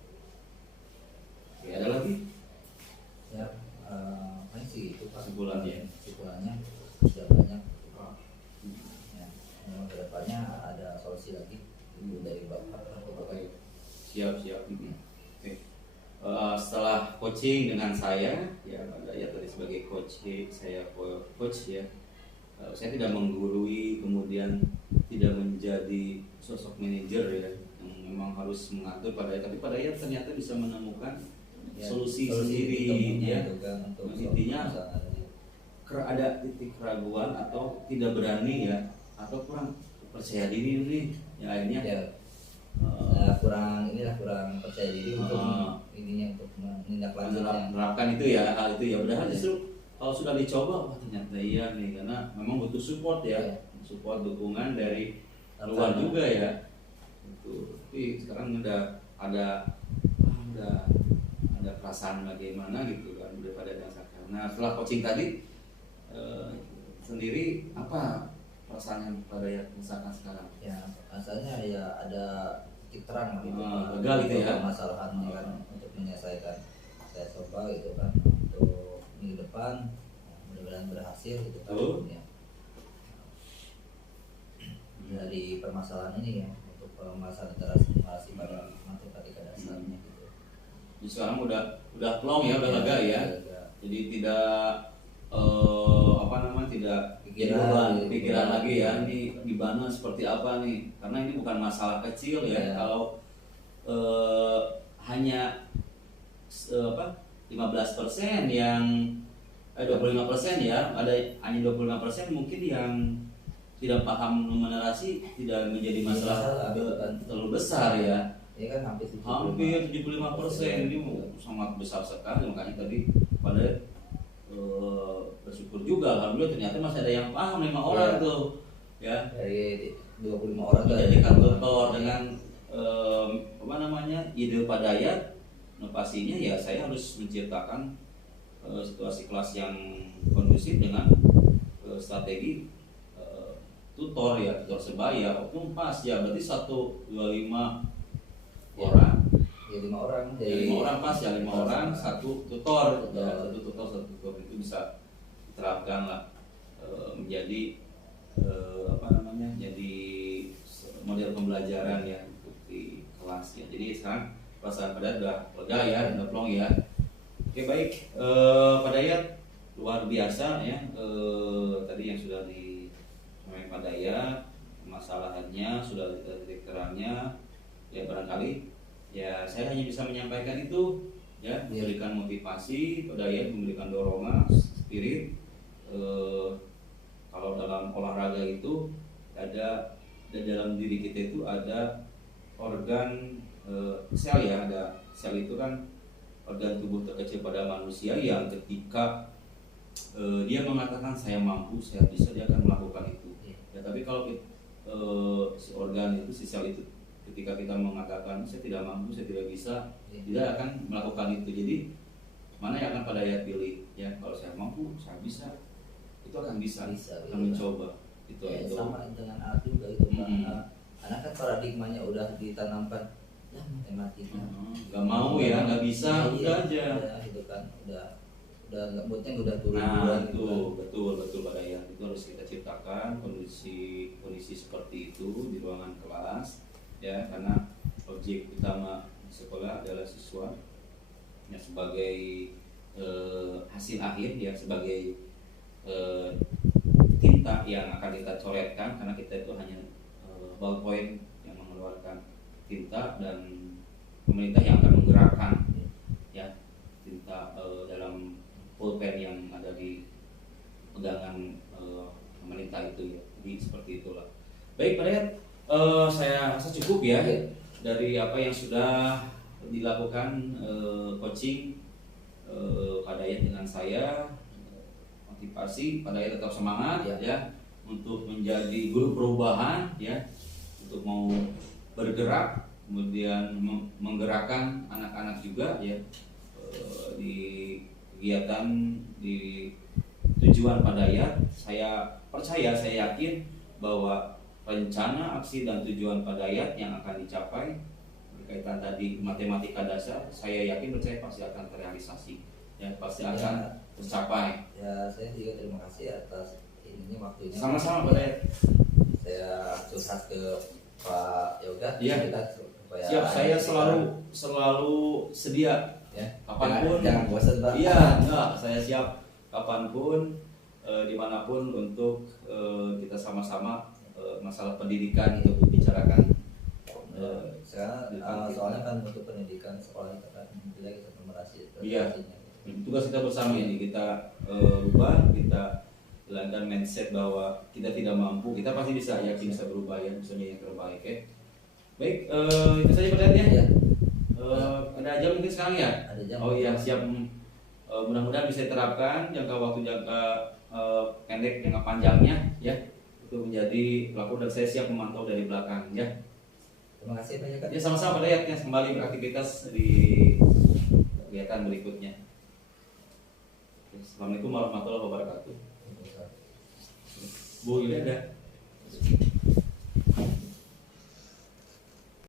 Ya, ada lagi? Ya, paling sih itu Pak. Kesimpulannya sudah banyak. Ya, kedepannya ada solusi lagi itu dari Bapak. Siap. Oke. Setelah coaching dengan saya ya, Badayat tadi sebagai coach ya. Saya tidak menggurui, kemudian tidak menjadi sosok manajer ya yang memang harus mengatur Badayat, tapi Badayat ternyata bisa menemukan solusi sendiri ya. Intinya ada titik keraguan atau tidak berani ya, atau kurang percaya diri nih yang akhirnya kurang percaya diri untuk menindaklanjutnya, menerapkan itu ya, hal itu ya. Padahal justru kalau sudah dicoba, ternyata iya nih, karena memang butuh support ya, support dukungan dari luar juga ya. Tapi sekarang udah ada perasaan bagaimana gitu kan daripada dasarkan. Nah setelah coaching tadi sendiri apa perasaan yang Badayat rasakan sekarang? Ya rasanya ya ada titik terang gitu, lega gitu ya permasalahannya kan, untuk menyelesaikan. Saya coba gitu kan untuk minggu depan, mudah-mudahan berhasil gitu kan. Ya. Dari permasalahan ini ya, untuk permasalahan literasi pada matematika dasarnya gitu. Jadi sekarang udah plong ya, udah lega ya. Jadi tidak tidak pikiran lagi ya, ini gimana seperti apa nih, karena ini bukan masalah kecil ya. Kalau hanya 15% yang 25% ya, ada hanya 25% mungkin yang tidak paham numerasi, tidak menjadi masalah terlalu besar ya. Ini kan hampir 75%, ini sangat besar sekali. Makanya tadi pada bersyukur juga, alhamdulillah ternyata masih ada yang paham 5 orang tuh ya. Dari 25 orang menjadikan tutor dengan ide Badayat. Pastinya ya saya harus menciptakan situasi kelas yang kondusif dengan strategi tutor sebaya oknum pas ya, berarti 125 Ya. orang Ya 5 orang. ya, 5 orang pas ya, 5 orang satu tutor ya, satu tutor itu bisa diterapkan lah menjadi jadi model pembelajaran ya untuk di kelas ya. Jadi sekarang perasaan pada udah lega ya, udah plong ya. Oke baik, Pak Dayat luar biasa ya, tadi yang sudah disampaikan Pak Dayat, masalahannya sudah titik terangnya ya, barangkali ya saya hanya bisa menyampaikan itu ya, memberikan motivasi Pak Dayat, memberikan dorongan spirit. Kalau dalam olahraga itu ada dalam diri kita itu ada organ sel ya, ada sel itu kan organ tubuh terkecil pada manusia yang ketika dia mengatakan saya mampu, saya bisa, dia akan melakukan itu. Ya, tapi kalau si organ itu, si sel itu ketika kita mengatakan saya tidak mampu, saya tidak bisa, tidak akan melakukan itu. Jadi mana yang akan Pak Dayat pilih ya? Kalau saya mampu, saya bisa, itu akan bisa akan mencoba itu ya, itu sama dengan anak juga itu Pak. Anak kan paradigmanya udah ditanamkan ya matematika nggak mau ya, nggak bisa, udah aja ya, itu kan udah nggak moodnya udah turun. Nah gitu itu kan. betul Pak Dayat, itu harus kita ciptakan kondisi seperti itu di ruangan kelas ya, karena objek utama sekolah adalah siswa ya, sebagai hasil akhir ya, sebagai tinta yang akan kita coretkan, karena kita itu hanya ballpoint yang mengeluarkan tinta, dan pemerintah yang akan menggerakkan ya tinta dalam pulpen yang ada di pegangan pemerintah itu ya. Jadi seperti itulah. Baik Pak Dayat, saya rasa cukup ya dari apa yang sudah dilakukan coaching Pak Dayat dengan saya. Motivasi Pak Dayat tetap semangat ya untuk menjadi guru perubahan ya, untuk mau bergerak, kemudian menggerakkan anak-anak juga ya di kegiatan di tujuan Pak Dayat. Saya percaya, saya yakin bahwa rencana, aksi dan tujuan Pak Dayat yang akan dicapai berkaitan tadi matematika dasar, saya yakin percaya pasti akan terrealisasi ya, pasti akan tercapai. Ya saya juga terima kasih atas ininya waktunya. Sama-sama Pak Dayat. Saya curhat ke Pak Yoga. Iya. Siap, saya selalu sedia ya. Kapanpun. Jangan bosan Pak. Iya, enggak, saya siap kapanpun, dimanapun untuk kita sama-sama masalah pendidikan itu bicarakan. Sekarang soalnya kan untuk pendidikan sekolah kita kan kita pemerhati. Iya. Tugas kita bersama ini, kita ubah, kita jalankan mindset bahwa kita tidak mampu, kita pasti bisa, yakin bisa berubah ya, bisa menjadi yang terbaik ya. Baik, itu saja Pak Dayat ya. Ada jam mungkin sekarang ya? Ada jam. Oh iya, siap. Mudah-mudahan bisa diterapkan jangka waktu, jangka pendek, jangka panjangnya ya, itu menjadi pelaku, dan saya siap memantau dari belakang ya. Terima kasih banyak. Ya sama-sama Pak Dayat ya, kembali beraktivitas di kegiatan berikutnya. Assalamualaikum warahmatullahi wabarakatuh. Bu Yulia ada?